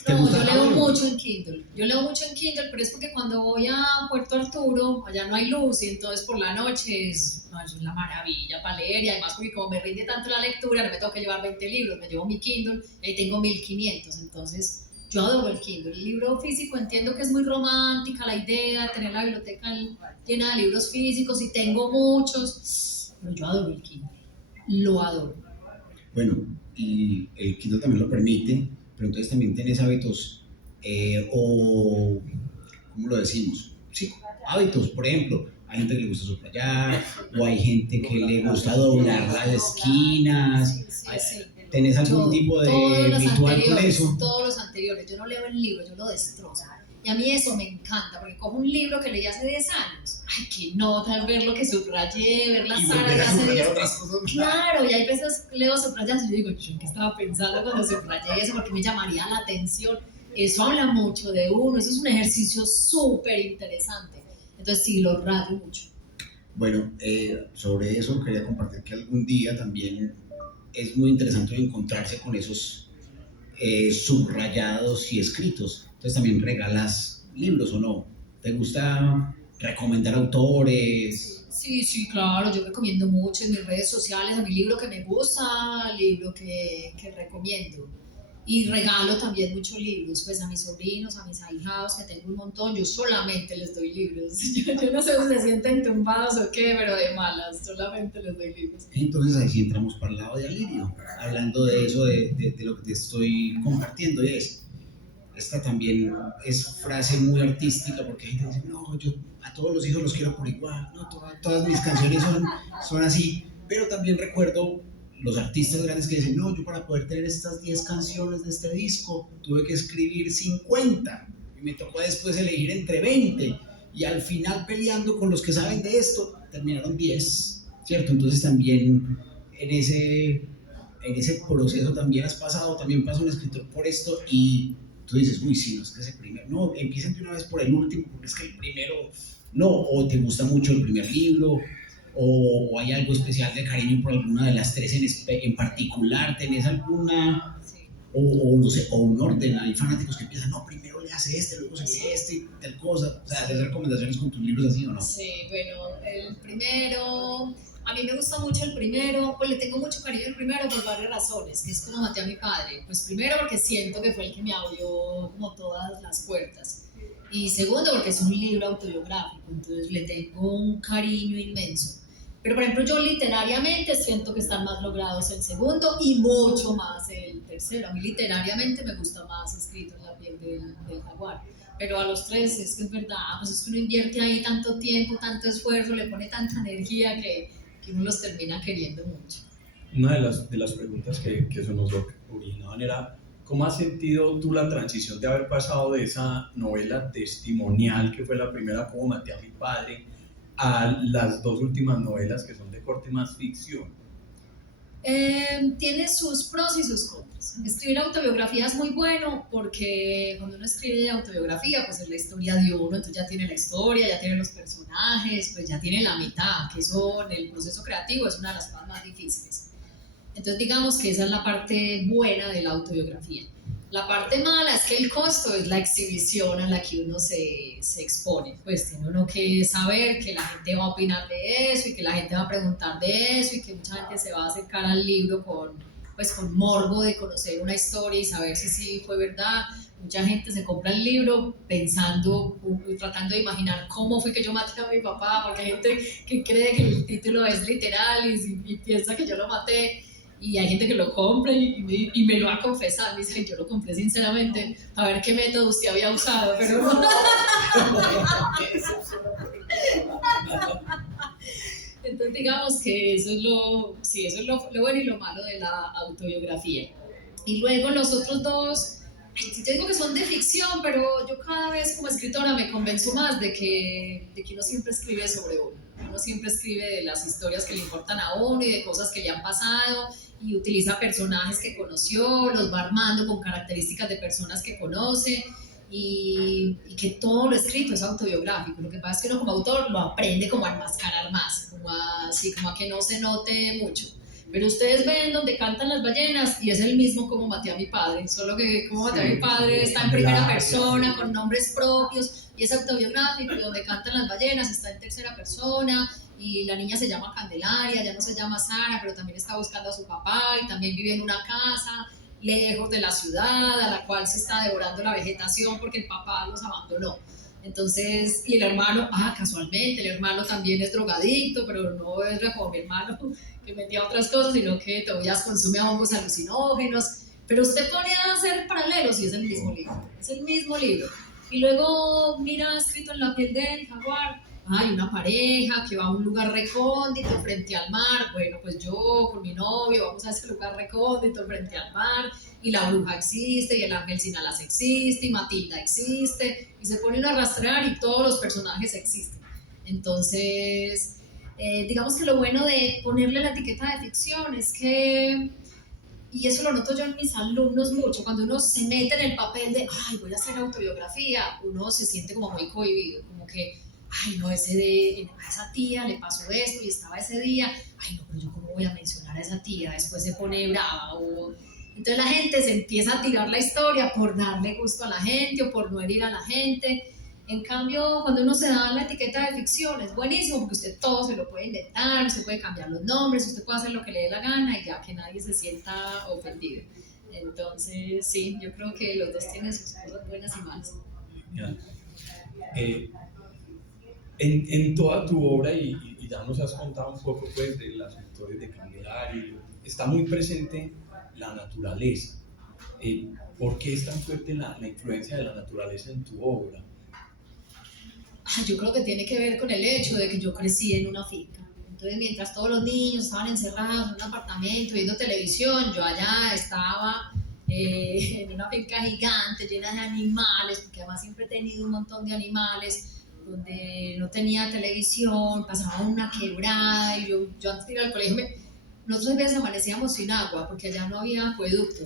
¿Te No, gusta yo leo Pablo? mucho en Kindle. Yo leo mucho en Kindle, pero es porque cuando voy a Puerto Arturo, allá no hay luz y entonces por la noche es la maravilla para leer y además porque como me rinde tanto la lectura, no me tengo que llevar 20 libros, me llevo mi Kindle y ahí tengo 1500, entonces yo adoro el Kindle. El libro físico entiendo que es muy romántica la idea de tener la biblioteca llena de libros físicos y tengo muchos, pero yo adoro el Kindle, lo adoro. Bueno, y el Kindle también lo permite, pero entonces también tenés hábitos, o, ¿cómo lo decimos? Sí, hábitos, por ejemplo, hay gente que le gusta subrayar, o hay gente que le gusta doblar las esquinas. Sí. ¿Tenés algún Yo, tipo de todos los ritual con anteriores, eso? todos los anteriores, yo no leo el libro, yo lo destrozo. Y a mí eso me encanta, porque cojo un libro que leí hace 10 años. Ay, qué nota, ver lo que subrayé, ver la Y sala volver de a hace 10 subrayar años. otras cosas. Claro, y hay veces leo subrayas y yo digo, ¿yo qué estaba pensando cuando subrayé eso? Porque me llamaría la atención. Eso habla mucho de uno, eso es un ejercicio súper interesante. Entonces sí, lo rayo mucho. Bueno, sobre eso quería compartir que algún día también es muy interesante encontrarse con esos subrayados y escritos. Entonces también regalas libros o no. ¿Te gusta recomendar autores? Sí, claro, yo recomiendo mucho en mis redes sociales a mi libro que me gusta, libro que recomiendo. Y regalo también muchos libros, pues a mis sobrinos, a mis ahijados, que tengo un montón, yo solamente les doy libros. Yo no sé si se sienten tumbados o qué, pero de malas, solamente les doy libros. Entonces ahí sí entramos para el lado de Alirio, hablando de eso, de lo que te estoy compartiendo. Y esta también es frase muy artística, porque hay gente que dice, no, yo a todos los hijos los quiero por igual, no, todas mis canciones son así, pero también recuerdo los artistas grandes que dicen, no, yo para poder tener estas 10 canciones de este disco tuve que escribir 50 y me tocó después elegir entre 20 y al final peleando con los que saben de esto terminaron 10, ¿cierto? Entonces también en ese proceso también has pasado, también pasa un escritor por esto y tú dices, uy, sí, no es que ese primero, no, empiecen de una vez por el último porque es que el primero, no, o te gusta mucho el primer libro, o hay algo especial de cariño por alguna de las tres en particular, ¿tenés alguna, Sí. no sé, o un orden? Hay fanáticos que empiezan, no, primero le hace este, luego se lee este, tal cosa, o sea, ¿haces recomendaciones con tus libros así o no? Sí, bueno, el primero, a mí me gusta mucho el primero, pues le tengo mucho cariño al primero por varias razones, que es como maté a mi padre. Pues primero porque siento que fue el que me abrió como todas las puertas. Y segundo porque es un libro autobiográfico, entonces le tengo un cariño inmenso. Pero por ejemplo yo literariamente siento que están más logrados el segundo y mucho más el tercero. A mí literariamente me gusta más Escrito en la piel del jaguar. Pero a los tres es que es verdad, pues es que uno invierte ahí tanto tiempo, tanto esfuerzo, le pone tanta energía que uno los termina queriendo mucho. Una de las preguntas que se nos originaban era, ¿cómo has sentido tú la transición de haber pasado de esa novela testimonial, que fue la primera, como maté a mi padre, a las dos últimas novelas que son de corte más ficción? Tiene sus pros y sus contras. Escribir autobiografía es muy bueno porque cuando uno escribe autobiografía, pues es la historia de uno, entonces ya tiene la historia, ya tiene los personajes, pues ya tiene la mitad, que eso en el proceso creativo es una de las cosas más difíciles. Entonces digamos que esa es la parte buena de la autobiografía. La parte mala es que el costo es la exhibición a la que uno se expone, pues tiene uno que saber que la gente va a opinar de eso y que la gente va a preguntar de eso y que mucha gente se va a acercar al libro pues con morbo de conocer una historia y saber si sí fue verdad. Mucha gente se compra el libro pensando, tratando de imaginar cómo fue que yo maté a mi papá, porque hay gente que cree que el título es literal y piensa que yo lo maté. Y hay gente que lo compra y me lo ha confesado. Me dice, yo lo compré sinceramente a ver qué método usted había usado, pero no. Entonces digamos que eso es lo bueno y lo malo de la autobiografía. Y luego los otros dos, yo digo que son de ficción, pero yo cada vez como escritora me convenzo más de que uno siempre escribe sobre uno. Uno siempre escribe de las historias que le importan a uno y de cosas que le han pasado y utiliza personajes que conoció, los va armando con características de personas que conoce y que todo lo escrito es autobiográfico. Lo que pasa es que uno como autor lo aprende como a enmascarar más, como a que no se note mucho. Pero ustedes ven donde cantan las ballenas y es el mismo como maté a mi padre, solo que como maté a mi padre está en primera persona, con nombres propios y es autobiográfico, y donde cantan las ballenas está en tercera persona y la niña se llama Candelaria, ya no se llama Sara, pero también está buscando a su papá y también vive en una casa lejos de la ciudad, a la cual se está devorando la vegetación porque el papá los abandonó. Entonces, y el hermano, casualmente, el hermano también es drogadicto, pero no es como mi hermano que metía otras cosas, sino que todavía consume hongos alucinógenos. Pero usted pone a hacer paralelos y es el mismo libro, es el mismo libro. Y luego mira escrito en la piel del jaguar, hay una pareja que va a un lugar recóndito frente al mar. Bueno, pues yo con mi novio vamos a ese lugar recóndito frente al mar y la bruja existe y el ángel sin alas existe y Matilda existe y se pone uno a rastrear y todos los personajes existen. Entonces, digamos que lo bueno de ponerle la etiqueta de ficción es que, y eso lo noto yo en mis alumnos mucho, cuando uno se mete en el papel de, voy a hacer autobiografía, uno se siente como muy cohibido, como que no, a esa tía le pasó esto y estaba ese día, no, pero yo cómo voy a mencionar a esa tía, después se pone brava, entonces la gente se empieza a tirar la historia por darle gusto a la gente o por no herir a la gente. En cambio, cuando uno se da la etiqueta de ficción, es buenísimo porque usted todo se lo puede inventar, usted puede cambiar los nombres, usted puede hacer lo que le dé la gana y ya que nadie se sienta ofendido. Entonces, sí, yo creo que los dos tienen sus cosas buenas y malas. En toda tu obra, y ya nos has contado un poco pues, de las historias de Candelaria, está muy presente la naturaleza. ¿Por qué es tan fuerte la influencia de la naturaleza en tu obra? Yo creo que tiene que ver con el hecho de que yo crecí en una finca. Entonces, mientras todos los niños estaban encerrados en un apartamento viendo televisión, yo allá estaba en una finca gigante llena de animales, porque además siempre he tenido un montón de animales, donde no tenía televisión, pasaba una quebrada y yo antes de ir al colegio, nosotros a veces amanecíamos sin agua porque allá no había acueducto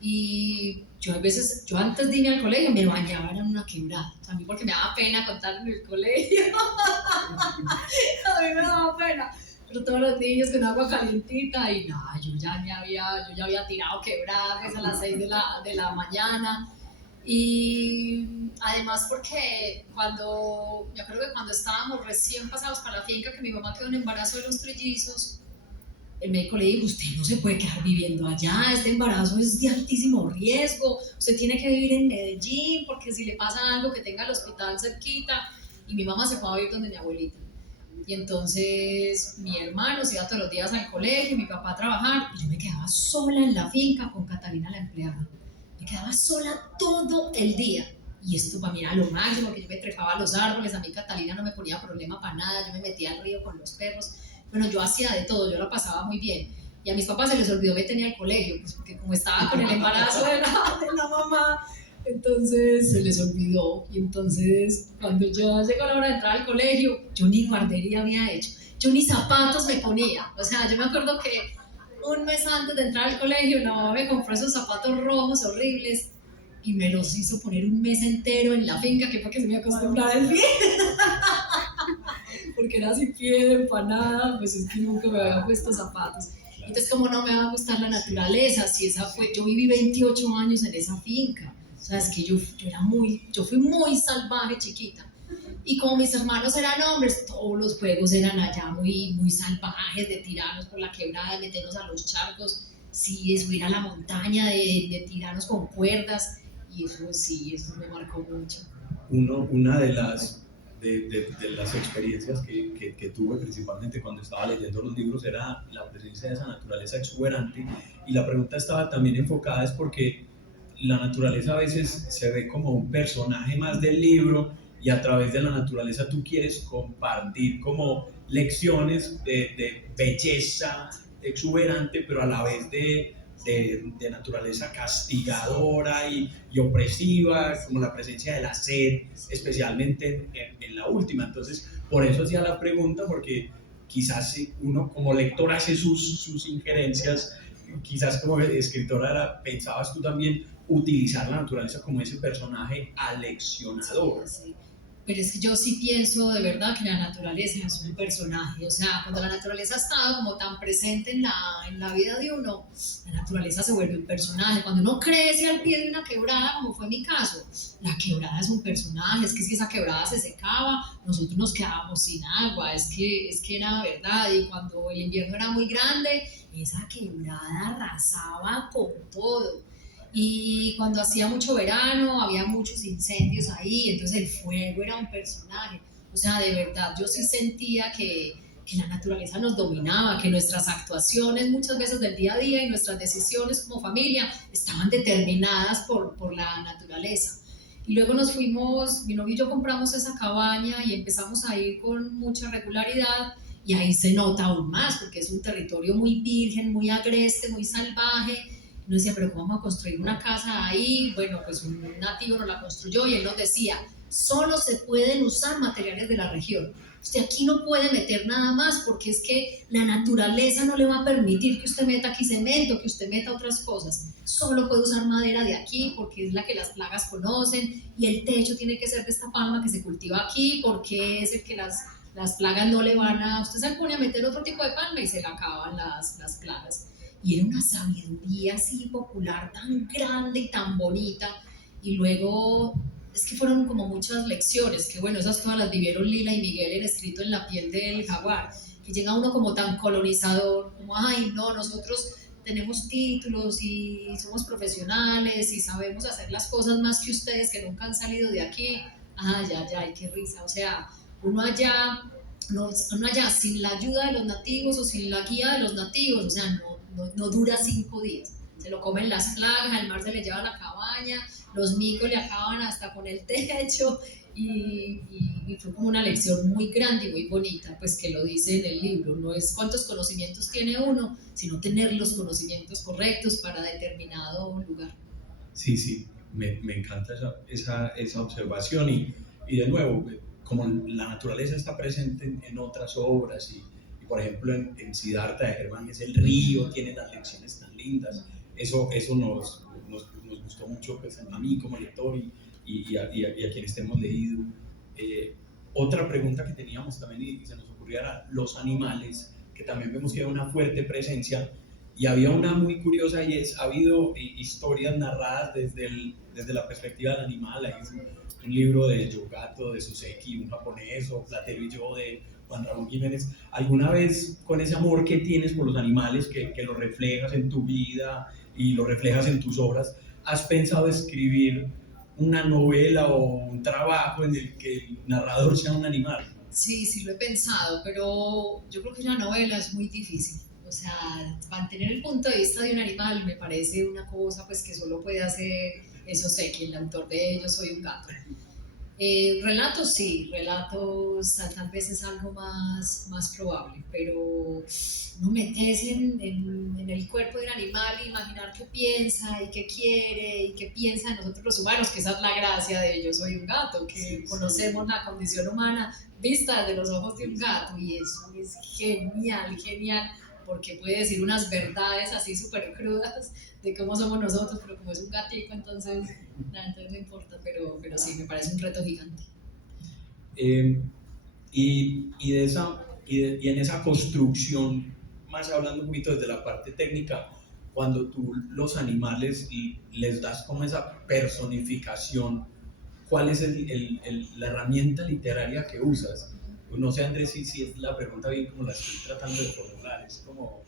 y yo antes de irme al colegio me bañaba en una quebrada, a mí porque me daba pena contar en el colegio, a mí me daba pena, pero todos los niños con agua calientita y nada, yo ya había tirado quebradas a las 6 de la mañana. Y además porque yo creo que cuando estábamos recién pasados para la finca, que mi mamá quedó en embarazo de los trillizos, el médico le dijo, usted no se puede quedar viviendo allá, este embarazo es de altísimo riesgo, usted tiene que vivir en Medellín, porque si le pasa algo que tenga el hospital cerquita. Y mi mamá se fue a vivir donde mi abuelita. Y entonces mi hermano se iba todos los días al colegio, mi papá a trabajar, y yo me quedaba sola en la finca con Catalina la empleada. Me quedaba sola todo el día. Y esto para mí era lo máximo, porque yo me trepaba a los árboles, a mí Catalina no me ponía problema para nada, yo me metía al río con los perros. Bueno, yo hacía de todo, yo la pasaba muy bien. Y a mis papás se les olvidó que tenía el colegio, pues porque como estaba con el embarazo de la mamá, entonces se les olvidó. Y entonces, cuando yo llegó la hora de entrar al colegio, yo ni guardería había hecho, yo ni zapatos me ponía. O sea, yo me acuerdo que un mes antes de entrar al colegio, la mamá me compró esos zapatos rojos horribles y me los hizo poner un mes entero en la finca, que fue que se me acostumbrara el pie. Porque era sin pie de empanada, pues es que nunca me había puesto zapatos. Entonces, ¿cómo no me va a gustar la naturaleza? Si esa fue, yo viví 28 años en esa finca. O sea, es que yo fui muy salvaje chiquita. Y como mis hermanos eran hombres, todos los juegos eran allá muy, muy salvajes, de tirarnos por la quebrada, de meternos a los charcos, sí, de subir a la montaña, de tirarnos con cuerdas. Y eso sí, eso me marcó mucho. Una de las experiencias que tuve principalmente cuando estaba leyendo los libros era la presencia de esa naturaleza exuberante, y la pregunta estaba también enfocada es porque la naturaleza a veces se ve como un personaje más del libro, y a través de la naturaleza tú quieres compartir como lecciones de belleza exuberante, pero a la vez de naturaleza castigadora y opresiva, como la presencia de la sed, especialmente en la última. Entonces, por eso hacía la pregunta, porque quizás uno como lector hace sus injerencias, quizás como escritora pensabas tú también utilizar la naturaleza como ese personaje aleccionador. Sí. Pero es que yo sí pienso de verdad que la naturaleza es un personaje. O sea, cuando la naturaleza ha estado como tan presente en la vida de uno, la naturaleza se vuelve un personaje. Cuando uno crece al pie de una quebrada, como fue mi caso, la quebrada es un personaje. Es que si esa quebrada se secaba, nosotros nos quedábamos sin agua. Es que era verdad. Y cuando el invierno era muy grande, esa quebrada arrasaba con todo. Y cuando hacía mucho verano, había muchos incendios ahí, entonces el fuego era un personaje. O sea, de verdad, yo sí sentía que la naturaleza nos dominaba, que nuestras actuaciones muchas veces del día a día y nuestras decisiones como familia estaban determinadas por la naturaleza. Y luego nos fuimos, mi novio y yo compramos esa cabaña y empezamos a ir con mucha regularidad, y ahí se nota aún más, porque es un territorio muy virgen, muy agreste, muy salvaje. Uno decía, pero ¿cómo vamos a construir una casa ahí? Bueno, pues un nativo nos la construyó y él nos decía, solo se pueden usar materiales de la región. Usted aquí no puede meter nada más porque es que la naturaleza no le va a permitir que usted meta aquí cemento, que usted meta otras cosas. Solo puede usar madera de aquí porque es la que las plagas conocen, y el techo tiene que ser de esta palma que se cultiva aquí porque es el que las plagas no le van a... Usted se pone a meter otro tipo de palma y se le acaban las plagas. Y era una sabiduría así popular tan grande y tan bonita. Y luego es que fueron como muchas lecciones, que bueno, esas todas las vivieron Lila y Miguel en Escrito en la piel del jaguar, que llega uno como tan colonizador, como ay no, nosotros tenemos títulos y somos profesionales y sabemos hacer las cosas más que ustedes que nunca han salido de aquí. Ay, qué risa. O sea, uno allá sin la ayuda de los nativos o sin la guía de los nativos, o sea, no dura 5 días. Se lo comen las plagas, el mar se le lleva a la cabaña, los micos le acaban hasta con el techo, y fue como una lección muy grande y muy bonita, pues que lo dice en el libro. No es cuántos conocimientos tiene uno, sino tener los conocimientos correctos para determinado lugar. Sí, me encanta esa observación, y de nuevo, como la naturaleza está presente en otras obras, y por ejemplo en Siddhartha de Hermann es el río, tiene las lecciones tan lindas, eso nos gustó mucho, pues, a mí como lector y a quienes hemos leído. Otra pregunta que teníamos también y se nos ocurría era los animales, que también vemos que hay una fuerte presencia, y había una muy curiosa, y ha habido historias narradas desde la perspectiva del animal. Hay un libro de Yogato, de Soseki, un japonés, o Platero y yo, de Juan Ramón Jiménez. ¿Alguna vez, con ese amor que tienes por los animales, que lo reflejas en tu vida y lo reflejas en tus obras, has pensado escribir una novela o un trabajo en el que el narrador sea un animal? Sí, lo he pensado, pero yo creo que una novela es muy difícil. O sea, mantener el punto de vista de un animal me parece una cosa pues que solo puede hacer eso, sé que el autor de Yo soy un gato. Relatos sí, relatos tal vez es algo más probable, pero no metes en el cuerpo de un animal e imaginar qué piensa y qué quiere y qué piensa de nosotros los humanos, que esa es la gracia de Yo soy un gato, que conocemos la condición humana vista desde los ojos de un gato, y eso es genial, porque puede decir unas verdades así súper crudas de cómo somos nosotros, pero como es un gatico, entonces no importa, pero sí, me parece un reto gigante. Y en esa construcción, más hablando un poquito desde la parte técnica, cuando tú los animales les das como esa personificación, ¿cuál es la herramienta literaria que usas? No sé, Andrés, si es la pregunta bien como la estoy tratando de formular, es como,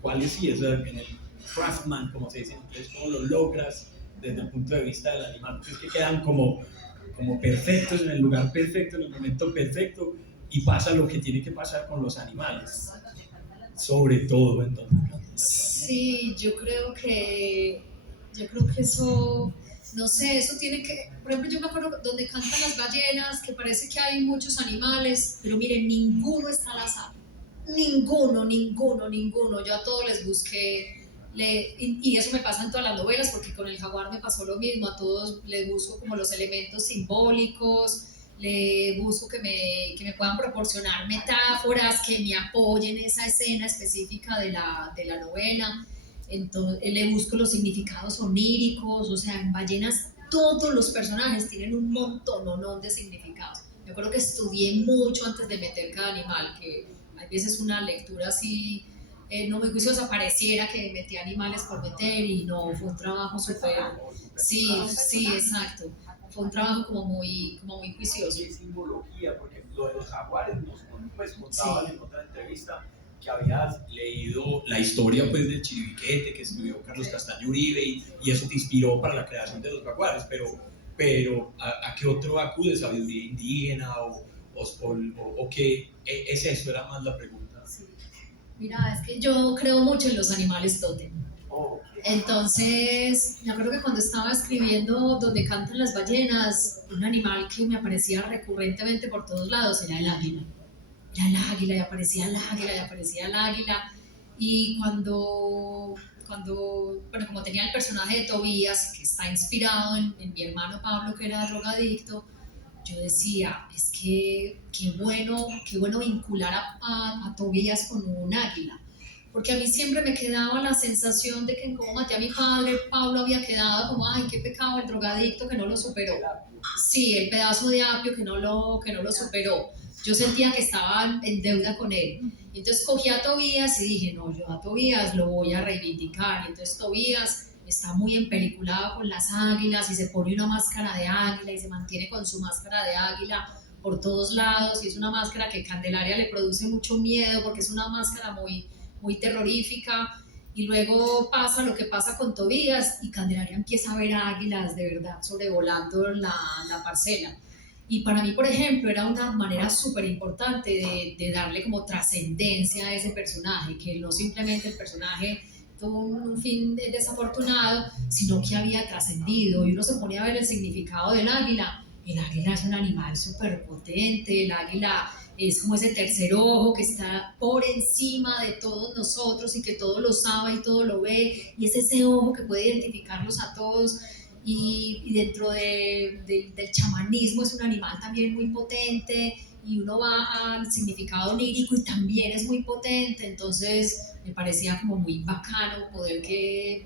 ¿cuál es en el craftsman, como se dice en inglés, cómo lo logras desde el punto de vista del animal? Es que quedan como perfectos, en el lugar perfecto, en el momento perfecto, y pasa lo que tiene que pasar con los animales, sobre todo entonces. Sí, yo creo que eso, no sé, eso tiene que, por ejemplo, yo me acuerdo donde cantan las ballenas, que parece que hay muchos animales, pero miren, ninguno está al azar, ninguno, yo a todos les busqué, y eso me pasa en todas las novelas, porque con el jaguar me pasó lo mismo, a todos les busco como los elementos simbólicos, le busco que me puedan proporcionar metáforas que me apoyen esa escena específica de la novela. Entonces le busco los significados oníricos, o sea, en Ballenas todos los personajes tienen un montón de significados. Me acuerdo que estudié mucho antes de meter cada animal, que a veces una lectura así no muy juiciosa, pareciera que metí animales por meter, y no, fue un trabajo súper, sí, exacto, fue un trabajo como muy juicioso. Y simbología, porque lo de los jaguares nos contaban en otra entrevista que habías leído la historia pues del Chiribiquete que escribió Carlos Castaño Uribe, y eso te inspiró para la creación de los jaguares, pero ¿a qué otro acude? ¿Sabiduría indígena o qué es eso? Era más la pregunta. Sí. Mira, es que yo creo mucho en los animales tótem. Entonces, me acuerdo que cuando estaba escribiendo Donde cantan las ballenas, un animal que me aparecía recurrentemente por todos lados era el águila. Era el águila, y aparecía el águila, y aparecía el águila. Y cuando bueno, como tenía el personaje de Tobías, que está inspirado en mi hermano Pablo, que era drogadicto, yo decía, es que qué bueno vincular a Tobías con un águila. Porque a mí siempre me quedaba la sensación de que en cómo maté a mi padre, Pablo había quedado como, ay, qué pecado, el drogadicto que no lo superó. Sí, el pedazo de apio que no lo superó. Yo sentía que estaba en deuda con él. Entonces cogí a Tobías y dije, no, yo a Tobías lo voy a reivindicar. Y entonces Tobías está muy empeliculado con las águilas y se pone una máscara de águila y se mantiene con su máscara de águila por todos lados, y es una máscara que Candelaria le produce mucho miedo porque es una máscara muy terrorífica. Y luego pasa lo que pasa con Tobías y Candelaria empieza a ver águilas de verdad sobrevolando la parcela. Y para mí, por ejemplo, era una manera súper importante de darle como trascendencia a ese personaje, que no simplemente el personaje tuvo un fin desafortunado, sino que había trascendido. Y uno se ponía a ver el significado del águila. El águila es un animal súper potente, el águila es como ese tercer ojo que está por encima de todos nosotros y que todo lo sabe y todo lo ve, y es ese ojo que puede identificarlos a todos. Y dentro del chamanismo es un animal también muy potente, y uno va al significado onírico y también es muy potente. Entonces me parecía como muy bacano poder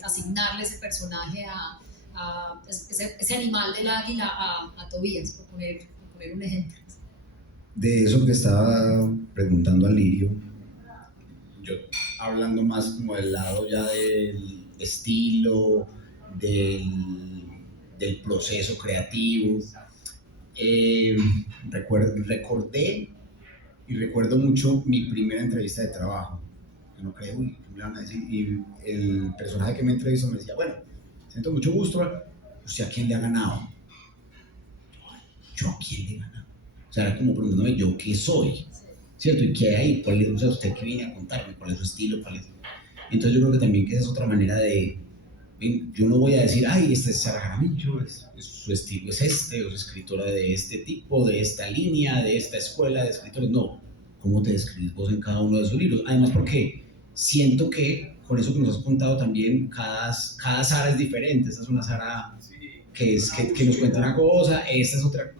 asignarle ese personaje ese animal del águila a Tobías, por poner un ejemplo. De eso que estaba preguntando a Lirio, yo hablando más como del lado ya del estilo, del proceso creativo, recuerdo mucho mi primera entrevista de trabajo. Yo no creo, ¿qué me van a decir? Y el personaje que me entrevistó me decía, bueno, siento mucho gusto, ¿usted a quién le ha ganado? ¿Yo a quién le he ganado? O sea, era como preguntándome, ¿yo qué soy? ¿Cierto? ¿Y qué hay? ¿Cuál es, o sea, usted qué viene a contarme? ¿Cuál es su estilo? Entonces yo creo que también que esa es otra manera de... Yo no voy a decir, ay, esta es Sara Jaramillo, su estilo es este, o es escritora de este tipo, de esta línea, de esta escuela de escritores. No, ¿cómo te describes vos en cada uno de sus libros? Además, porque siento que, con eso que nos has contado también, cada Sara es diferente. Esta es una Sara que nos cuenta una cosa, esta es otra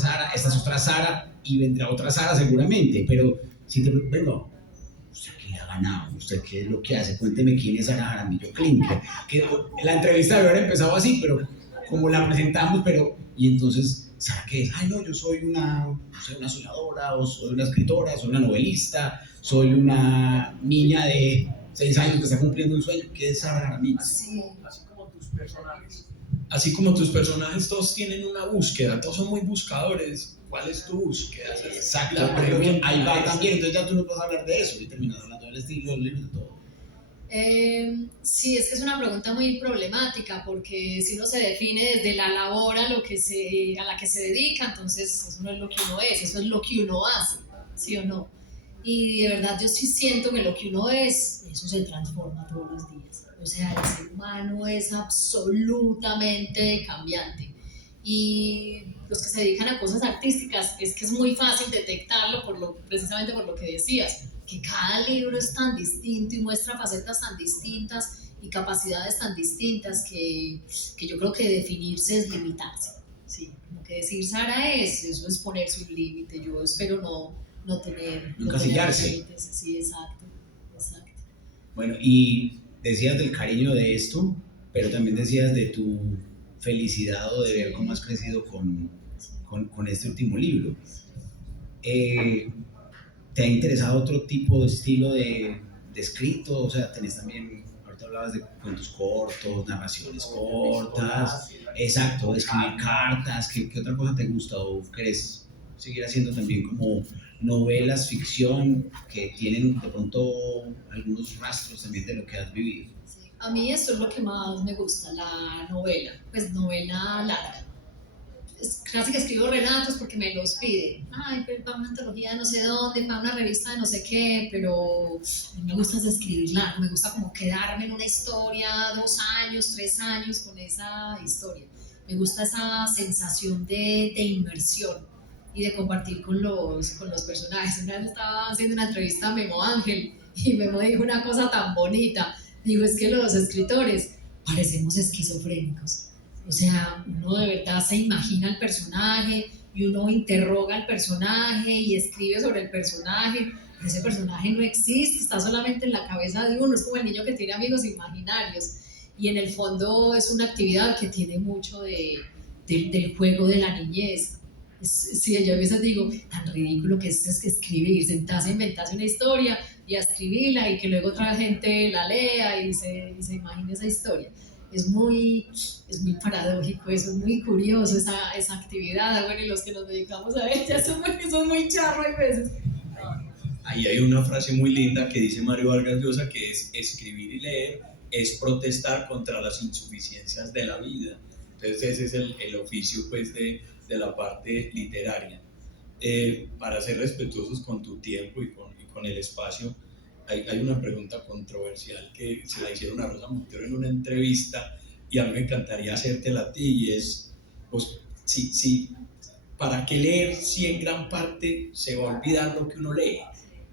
Sara, esta es otra Sara, y vendrá otra Sara seguramente, pero si te vengo, ¿usted qué le ha ganado? ¿Usted qué es lo que hace? Cuénteme quién es Sara Jaramillo Klinker. Que la entrevista debe haber empezado así, pero como la presentamos, y entonces, ¿Sara qué es? Ay, no, yo soy no sé, una soñadora, o soy una escritora, soy una novelista, soy una niña de 6 años que está cumpliendo un sueño. ¿Qué es Sara Jaramillo? Sí. Así como tus personajes. Así como tus personajes, todos tienen una búsqueda, todos son muy buscadores. ¿Cuál es tu búsqueda? Exacto, creo que ahí va también, entonces ya tú nos vas a hablar de eso y terminas hablando del estilo, del libro, de todo. Sí, es que es una pregunta muy problemática porque si uno se define desde la labor a la que se dedica, entonces eso no es lo que uno es, eso es lo que uno hace, ¿sí o no? Y de verdad yo sí siento que lo que uno es, eso se transforma todos los días. O sea, el ser humano es absolutamente cambiante. Y los que se dedican a cosas artísticas, es que es muy fácil detectarlo precisamente por lo que decías, que cada libro es tan distinto y muestra facetas tan distintas y capacidades tan distintas que yo creo que definirse es limitarse. Sí, como que decir Sara eso es ponerse un límite. Yo espero no tener límites. Sí, exacto. Bueno, y decías del cariño de esto, pero también decías de tu felicidad o de ver cómo has crecido con este último libro. ¿Te ha interesado otro tipo de estilo de escrito? O sea, tenés también, ahorita hablabas de cuentos cortos, narraciones cortas, exacto, escribir cartas. ¿Qué otra cosa te gusta o querés seguir haciendo también como novelas, ficción, que tienen de pronto algunos rastros también de lo que has vivido? Sí. A mí eso es lo que más me gusta, la novela, pues novela larga. Es casi que escribo relatos porque me los piden. Ay, pero para una antología de no sé dónde, para una revista de no sé qué, pero a mí me gusta escribir largo, me gusta como quedarme en una historia 2 años, 3 años con esa historia. Me gusta esa sensación de inmersión y de compartir con los personajes. Una vez estaba haciendo una entrevista a Memo Ángel y Memo dijo una cosa tan bonita. Digo, es que los escritores parecemos esquizofrénicos. O sea, uno de verdad se imagina el personaje y uno interroga al personaje y escribe sobre el personaje, pero ese personaje no existe, está solamente en la cabeza de uno, es como el niño que tiene amigos imaginarios. Y en el fondo es una actividad que tiene mucho del juego de la niñez. Sí, yo a veces digo, tan ridículo que es que escribir, sentarse a inventarse una historia y a escribirla y que luego otra gente la lea y se imagine esa historia. Es muy paradójico, eso es muy curioso, esa actividad. Bueno, y los que nos dedicamos a ella son muy charro a veces. Ahí hay una frase muy linda que dice Mario Vargas Llosa, que es: escribir y leer es protestar contra las insuficiencias de la vida. Entonces ese es el oficio pues de la parte literaria. Para ser respetuosos con tu tiempo y con el espacio, hay una pregunta controversial que se la hicieron a Rosa Montero en una entrevista y a mí me encantaría hacértela a ti, y es, pues, ¿para qué leer si en gran parte se va a olvidar lo que uno lee?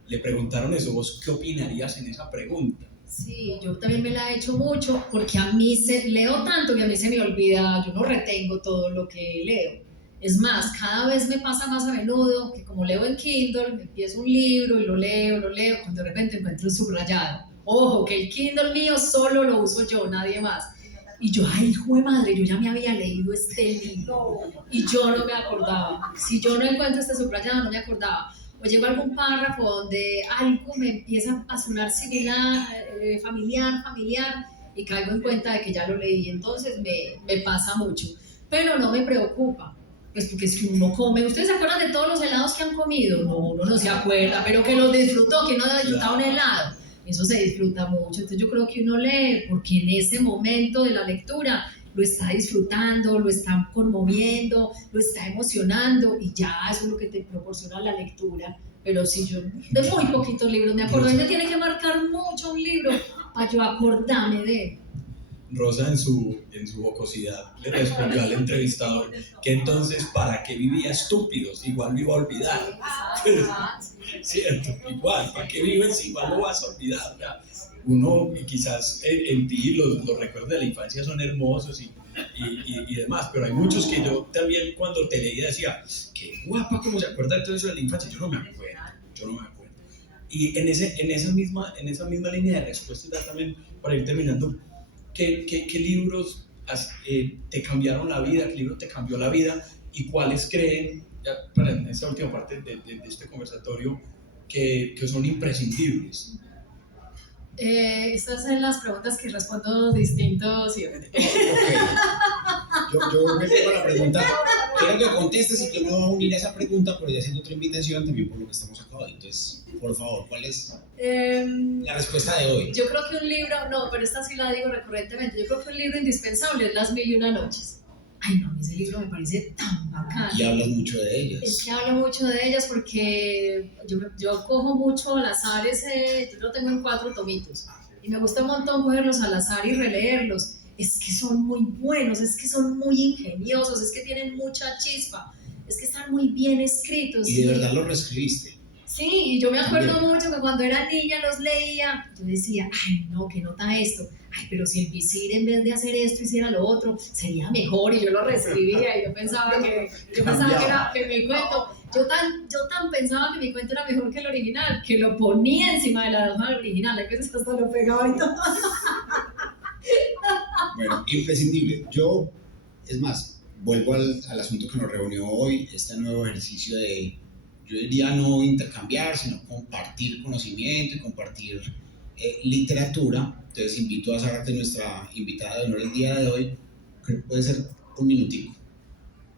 Le preguntaron eso, ¿vos qué opinarías en esa pregunta? Sí, yo también me la he hecho mucho porque a mí leo tanto que a mí se me olvida, yo no retengo todo lo que leo. Es más, cada vez me pasa más a menudo que como leo en Kindle, me empiezo un libro y lo leo, cuando de repente encuentro un subrayado. Ojo, que el Kindle mío solo lo uso yo, nadie más. Y yo, ay, hijo de madre, yo ya me había leído este libro y yo no me acordaba. Si yo no encuentro este subrayado, no me acordaba. O llego a algún párrafo donde algo me empieza a sonar similar, familiar, y caigo en cuenta de que ya lo leí. Entonces me pasa mucho, pero no me preocupa. Pues porque si uno come, ¿ustedes se acuerdan de todos los helados que han comido? No, uno no se acuerda, pero que los disfrutó, que uno ha disfrutado un helado, eso se disfruta mucho. Entonces yo creo que uno lee porque en ese momento de la lectura lo está disfrutando, lo está conmoviendo, lo está emocionando y ya eso es lo que te proporciona la lectura. Pero si yo de muy poquitos libros me acuerdo, me tiene que marcar mucho un libro para yo acordarme de él. Rosa en su jocosidad le respondió al entrevistador que entonces ¿para qué vivía estúpidos? Igual lo iba a olvidar. Cierto, igual, ¿para qué vives? Igual lo vas a olvidar. Uno, quizás en ti los recuerdos de la infancia son hermosos y demás, pero hay muchos que yo también cuando te leía decía, qué guapa cómo se acuerda de todo eso de la infancia. Yo no me acuerdo. Y en esa misma línea de respuesta, ya también para ir terminando, ¿qué libros te cambiaron la vida? ¿Qué libro te cambió la vida? ¿Y cuáles creen, ya para en esta última parte de este conversatorio, que son imprescindibles? Estas son las preguntas que respondo distinto siempre. Ok. Yo me pongo la pregunta, quiero que contestes y yo me voy a unir a esa pregunta, pero ya haciendo otra invitación también por lo que estamos acá hoy. Entonces, por favor, ¿cuál es la respuesta de hoy? Yo creo que un libro, no, pero esta sí la digo recurrentemente, yo creo que un libro indispensable es Las Mil y Una Noches. Ay, no, ese libro me parece tan bacán. Y hablas mucho de ellas. Es que hablo mucho de ellas porque yo cojo mucho al azar yo lo tengo en 4 tomitos y me gusta un montón cogerlos al azar y releerlos. Es que son muy buenos, es que son muy ingeniosos, es que tienen mucha chispa, es que están muy bien escritos. Y de verdad los reescribiste. Sí, y yo me acuerdo También. mucho que cuando era niña los leía, yo decía, ay no, qué nota esto, ay pero si el visir en vez de hacer esto hiciera lo otro, sería mejor, y yo lo reescribía y yo pensaba que mi cuento, yo tan pensaba que mi cuento era mejor que el original, que lo ponía encima de la hoja original, a veces hasta lo pegaba y todo. Bueno, imprescindible. Es más, vuelvo al asunto que nos reunió hoy, este nuevo ejercicio de, yo diría no intercambiar, sino compartir conocimiento y compartir literatura. Entonces invito a Sara, que es nuestra invitada de honor el día de hoy, que puede ser un minutico,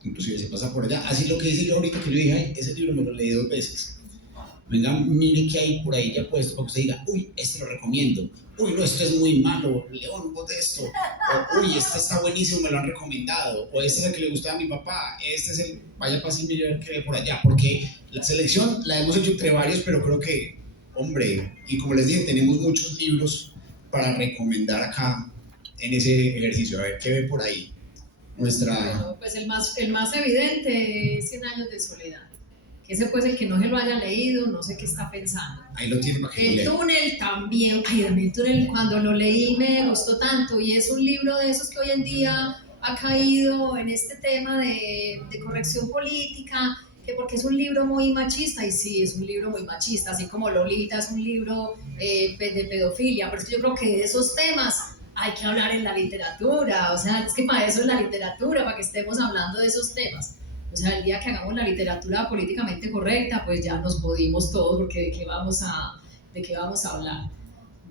inclusive se pasa por allá. Así lo que dice yo ahorita, que yo dije, ay, ese libro me lo leí 2 veces. Venga, mire que hay por ahí ya puesto para que usted diga, uy, este lo recomiendo, uy, no, esto es muy malo, León, bote esto, o uy, este está buenísimo, me lo han recomendado, o este es el que le gustaba a mi papá, este es el, vaya para sí, mire que ve por allá, porque la selección la hemos hecho entre varios, pero creo que, hombre, y como les dije, tenemos muchos libros para recomendar acá en ese ejercicio. A ver, ¿qué ve por ahí? Bueno, pues el más evidente es 100 años de soledad. Que ese pues el que no se lo haya leído, no sé qué está pensando. Ahí lo tiene para que lo El lea. túnel también, ay, el túnel cuando lo leí me gustó tanto y es un libro de esos que hoy en día ha caído en este tema de corrección política, que porque es un libro muy machista, y sí, es un libro muy machista, así como Lolita es un libro de pedofilia, pero es que yo creo que de esos temas hay que hablar en la literatura, o sea, es que para eso es la literatura, para que estemos hablando de esos temas. O sea, el día que hagamos la literatura políticamente correcta, pues ya nos jodimos todos, porque ¿de qué vamos a hablar?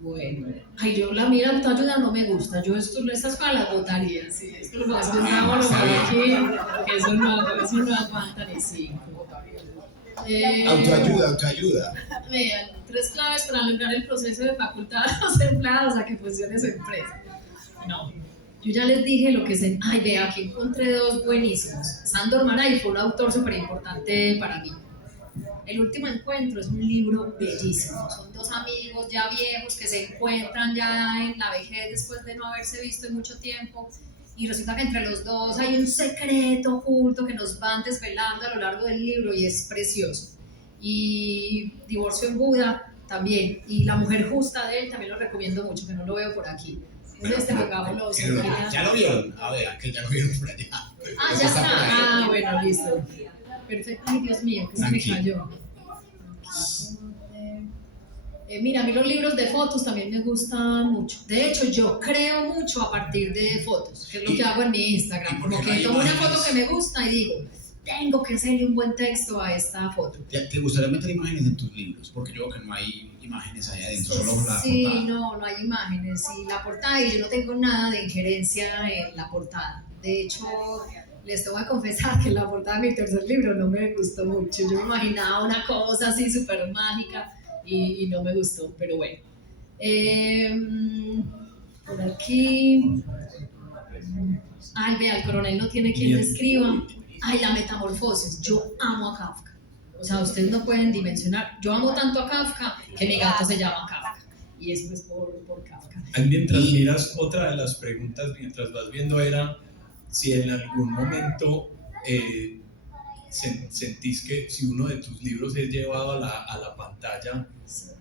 Bueno, ay, yo la mira autoayuda no me gusta, yo estas para las votaría, sí, esto lo que pensábamos aquí, que eso no aguanta ni 5. Autoayuda. Vean, 3 claves para lograr el proceso de facultad a los empleados a que funcione su empresa. No, yo ya les dije lo que es. Ay, vea, aquí encontré 2 buenísimos. Sándor Márai fue un autor súper importante para mí. El último encuentro es un libro bellísimo. Son 2 amigos ya viejos que se encuentran ya en la vejez después de no haberse visto en mucho tiempo. Y resulta que entre los 2 hay un secreto oculto que nos van desvelando a lo largo del libro y es precioso. Y Divorcio en Buda también. Y La mujer justa de él también lo recomiendo mucho, que no lo veo por aquí. Ya lo vieron. A ver, que ya lo vieron por allá. Ya está. Bueno, listo. Perfecto. Ay, Dios mío, que se me cayó. Mira, a mí los libros de fotos también me gustan mucho. De hecho, yo creo mucho a partir de fotos, que es lo que hago en mi Instagram. Como que tomo una foto que me gusta y digo, tengo que hacerle un buen texto a esta foto. ¿Te gustaría meter imágenes en tus libros? Porque yo creo que no hay imágenes ahí adentro, solo la portada. Sí, no hay imágenes. Y la portada, y yo no tengo nada de injerencia en la portada. De hecho, les tengo que confesar que la portada de mi tercer libro no me gustó mucho. Yo me imaginaba una cosa así súper mágica y no me gustó, pero bueno. Por aquí. Ay, vea, el coronel no tiene quien le escriba. Ay, La metamorfosis. Yo amo a Kafka. O sea, ustedes no pueden dimensionar. Yo amo tanto a Kafka que mi gato se llama Kafka. Y eso es por Kafka. Mientras miras, otra de las preguntas mientras vas viendo era si en algún momento sentís que si uno de tus libros es llevado a la pantalla,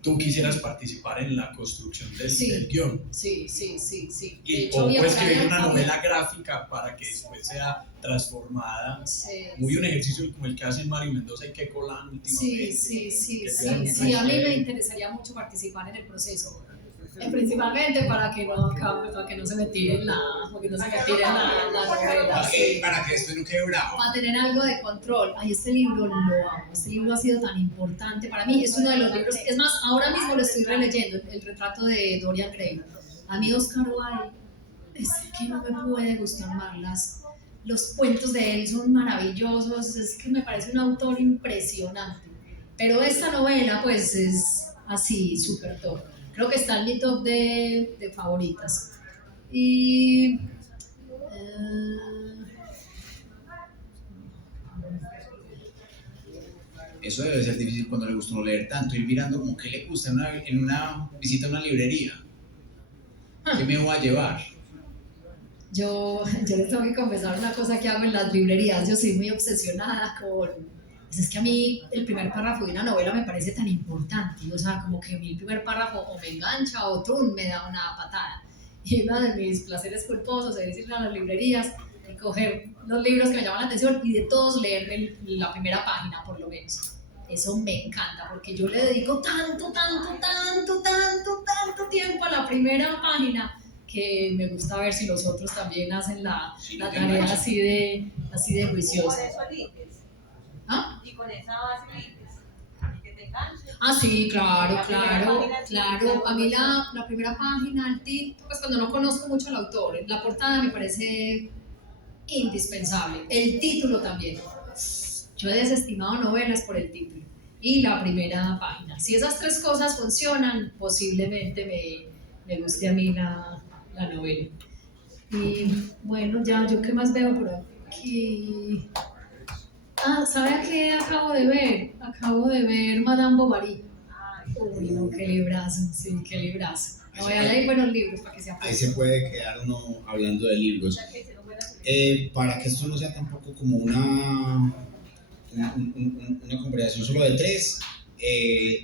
tú quisieras participar en la construcción del guión. Sí. Y, o puedes escribir una novela gráfica para que después sea transformada. Muy un ejercicio como el que hacen Mario Mendoza y que Colán últimamente. Sí, a mí me interesaría mucho participar en el proceso. Principalmente para que no se me tiren la novela. Para que después no quede bravo. Para tener algo de control. Ay, este libro lo amo. Este libro ha sido tan importante para mí. Es uno de los libros. Es más, ahora mismo lo estoy releyendo, el retrato de Dorian Gray. A mí Oscar Wilde es que no me puede gustar más. Los cuentos de él son maravillosos. Es que me parece un autor impresionante. Pero esta novela, pues, es así, súper top. Creo que está en mi top de favoritas. Y eso debe ser difícil cuando le gusta no leer tanto, ir mirando como qué le gusta en una visita a una librería. ¿Qué me voy a llevar? Yo les tengo que confesar una cosa que hago en las librerías. Yo soy muy obsesionada con... Es que a mí el primer párrafo de una novela me parece tan importante, o sea, como que el primer párrafo o me engancha o me da una patada. Y uno de mis placeres culposos es ir a las librerías y coger los libros que me llaman la atención y de todos leer la primera página por lo menos. Eso me encanta porque yo le dedico tanto tiempo a la primera página que me gusta ver si los otros también hacen la tarea así de juiciosa. ¿Ah? Y con esa base que te canses. Sí, claro. A mí la primera página, el título, pues cuando no conozco mucho al autor, la portada me parece indispensable. El título también. Yo he desestimado novelas por el título. Y la primera página. Si esas tres cosas funcionan, posiblemente me guste a mí la novela. Y bueno, ya, ¿yo qué más veo por aquí? ¿Sabe qué acabo de ver? Acabo de ver Madame Bovary. Uy, no, qué librazo, sí, qué librazo. No, voy a leer buenos libros para que se aprendan. Ahí se puede quedar uno hablando de libros. Para que esto no sea tampoco como una conversación solo de tres,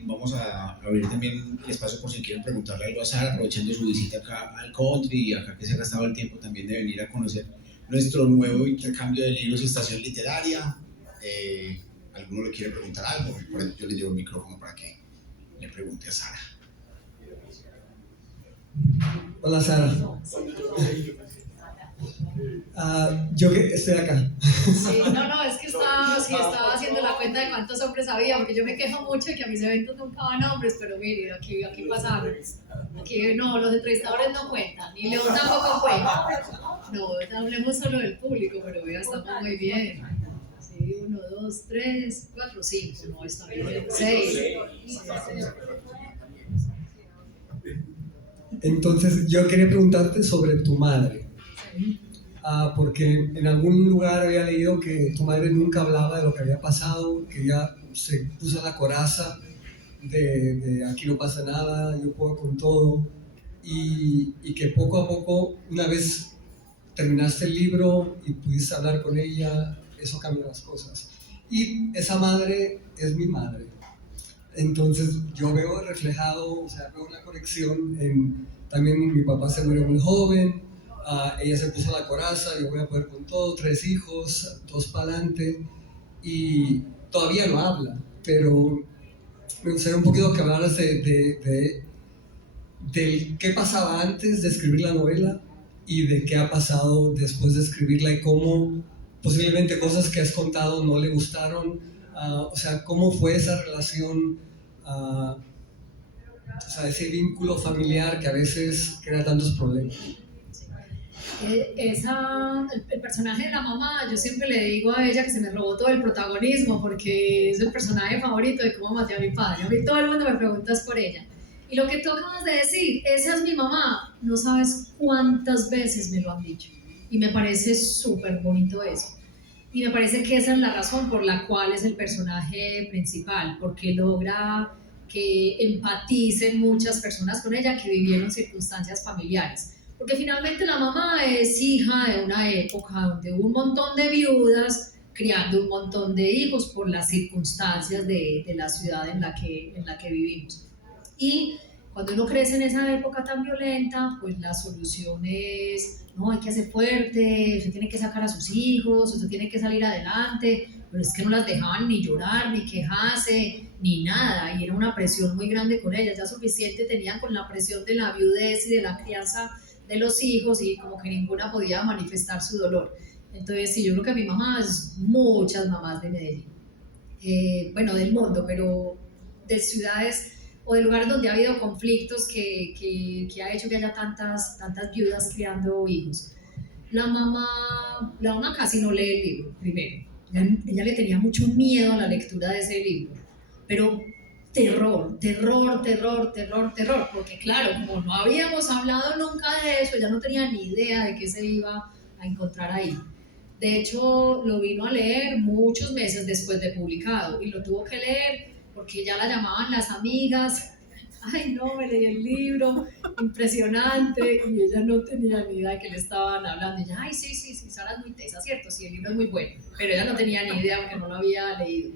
vamos a abrir también el espacio por si quieren preguntarle algo a Sara, aprovechando su visita acá al country y acá que se ha gastado el tiempo también de venir a conocer nuestro nuevo intercambio de libros y estación literaria. ¿Alguno le quiere preguntar algo? Yo le llevo el micrófono para que le pregunte a Sara. Hola Sara. Yo que estoy acá. Sí, no, es que estaba haciendo la cuenta de cuántos hombres había, porque yo me quejo mucho de que a mis eventos nunca van hombres, pero mire, aquí pasaron. Aquí no, los entrevistadores no cuentan, ni León tampoco cuenta. No, hablemos solo del público, pero vea, estamos muy bien. Sí, 1, 2, 3, 4, 5, no, está bien. 6. Entonces, yo quería preguntarte sobre tu madre. Porque en algún lugar había leído que tu madre nunca hablaba de lo que había pasado, que ella se puso la coraza de aquí no pasa nada, yo puedo con todo, y que poco a poco, una vez terminaste el libro y pudiste hablar con ella, eso cambió las cosas. Y esa madre es mi madre. Entonces yo veo reflejado, o sea, veo una conexión también mi papá se murió muy joven, ella se puso la coraza, yo voy a poder con todo, 3 hijos, 2 para adelante, y todavía no habla, pero me gustaría un poquito que hablaras de qué pasaba antes de escribir la novela y de qué ha pasado después de escribirla y cómo posiblemente cosas que has contado no le gustaron, o sea, cómo fue esa relación, o sea, ese vínculo familiar que a veces crea tantos problemas. El personaje de la mamá, yo siempre le digo a ella que se me robó todo el protagonismo porque es el personaje favorito de cómo maté a mi padre. A mí todo el mundo me pregunta por ella. Y lo que tú acabas de decir, esa es mi mamá, no sabes cuántas veces me lo han dicho. Y me parece súper bonito eso. Y me parece que esa es la razón por la cual es el personaje principal, porque logra que empaticen muchas personas con ella que vivieron circunstancias familiares. Porque finalmente la mamá es hija de una época donde hubo un montón de viudas criando un montón de hijos por las circunstancias de la ciudad en la que vivimos. Y cuando uno crece en esa época tan violenta, pues la solución es, no, hay que ser fuerte, usted tiene que sacar a sus hijos, usted tiene que salir adelante, pero es que no las dejaban ni llorar, ni quejarse, ni nada, y era una presión muy grande con ellas, ya suficiente tenían con la presión de la viudez y de la crianza de los hijos, y como que ninguna podía manifestar su dolor. Entonces sí, yo creo que mi mamá es muchas mamás de Medellín, bueno, del mundo, pero de ciudades o de lugares donde ha habido conflictos que ha hecho que haya tantas viudas criando hijos. La mamá casi no lee el libro, primero. Ella le tenía mucho miedo a la lectura de ese libro, pero terror, porque claro, como no habíamos hablado nunca de eso, ella no tenía ni idea de qué se iba a encontrar ahí. De hecho, lo vino a leer muchos meses después de publicado y lo tuvo que leer porque ya la llamaban las amigas. Ay, no, me leí el libro, impresionante, y ella no tenía ni idea de qué le estaban hablando. Y ella, ay, sí, Sara es muy tesa, cierto, sí, el libro es muy bueno, pero ella no tenía ni idea porque no lo había leído.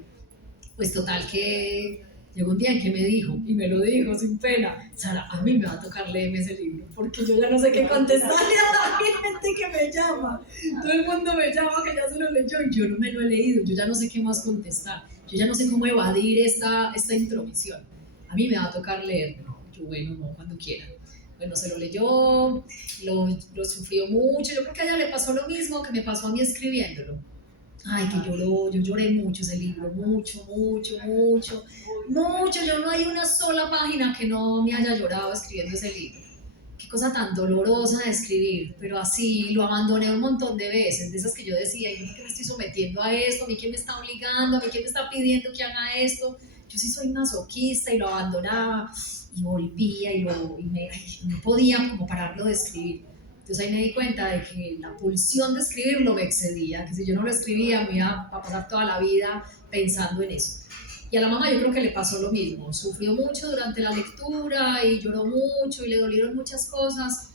Pues total que llegó un día en que me dijo, y me lo dijo sin pena, Sara, a mí me va a tocar leerme ese libro, porque yo ya no sé qué contestarle a la gente que me llama. Todo el mundo me llama que ya se lo leyó y yo no me lo he leído, yo ya no sé qué más contestar, yo ya no sé cómo evadir esta intromisión. A mí me va a tocar leerlo. Yo, bueno, no, cuando quiera. Bueno, se lo leyó, lo sufrió mucho. Yo creo que a ella le pasó lo mismo que me pasó a mí escribiéndolo. Ay, que yo lloré mucho ese libro, mucho. Yo no hay una sola página que no me haya llorado escribiendo ese libro. Qué cosa tan dolorosa de escribir, pero así lo abandoné un montón de veces, de esas que yo decía, ¿y por qué me estoy sometiendo a esto? ¿A mí quién me está obligando? ¿A mí quién me está pidiendo que haga esto? Yo sí soy masoquista y lo abandonaba y volvía y no podía como pararlo de escribir. Entonces ahí me di cuenta de que la pulsión de escribirlo me excedía, que si yo no lo escribía me iba a pasar toda la vida pensando en eso. Y a la mamá yo creo que le pasó lo mismo, sufrió mucho durante la lectura y lloró mucho y le dolieron muchas cosas,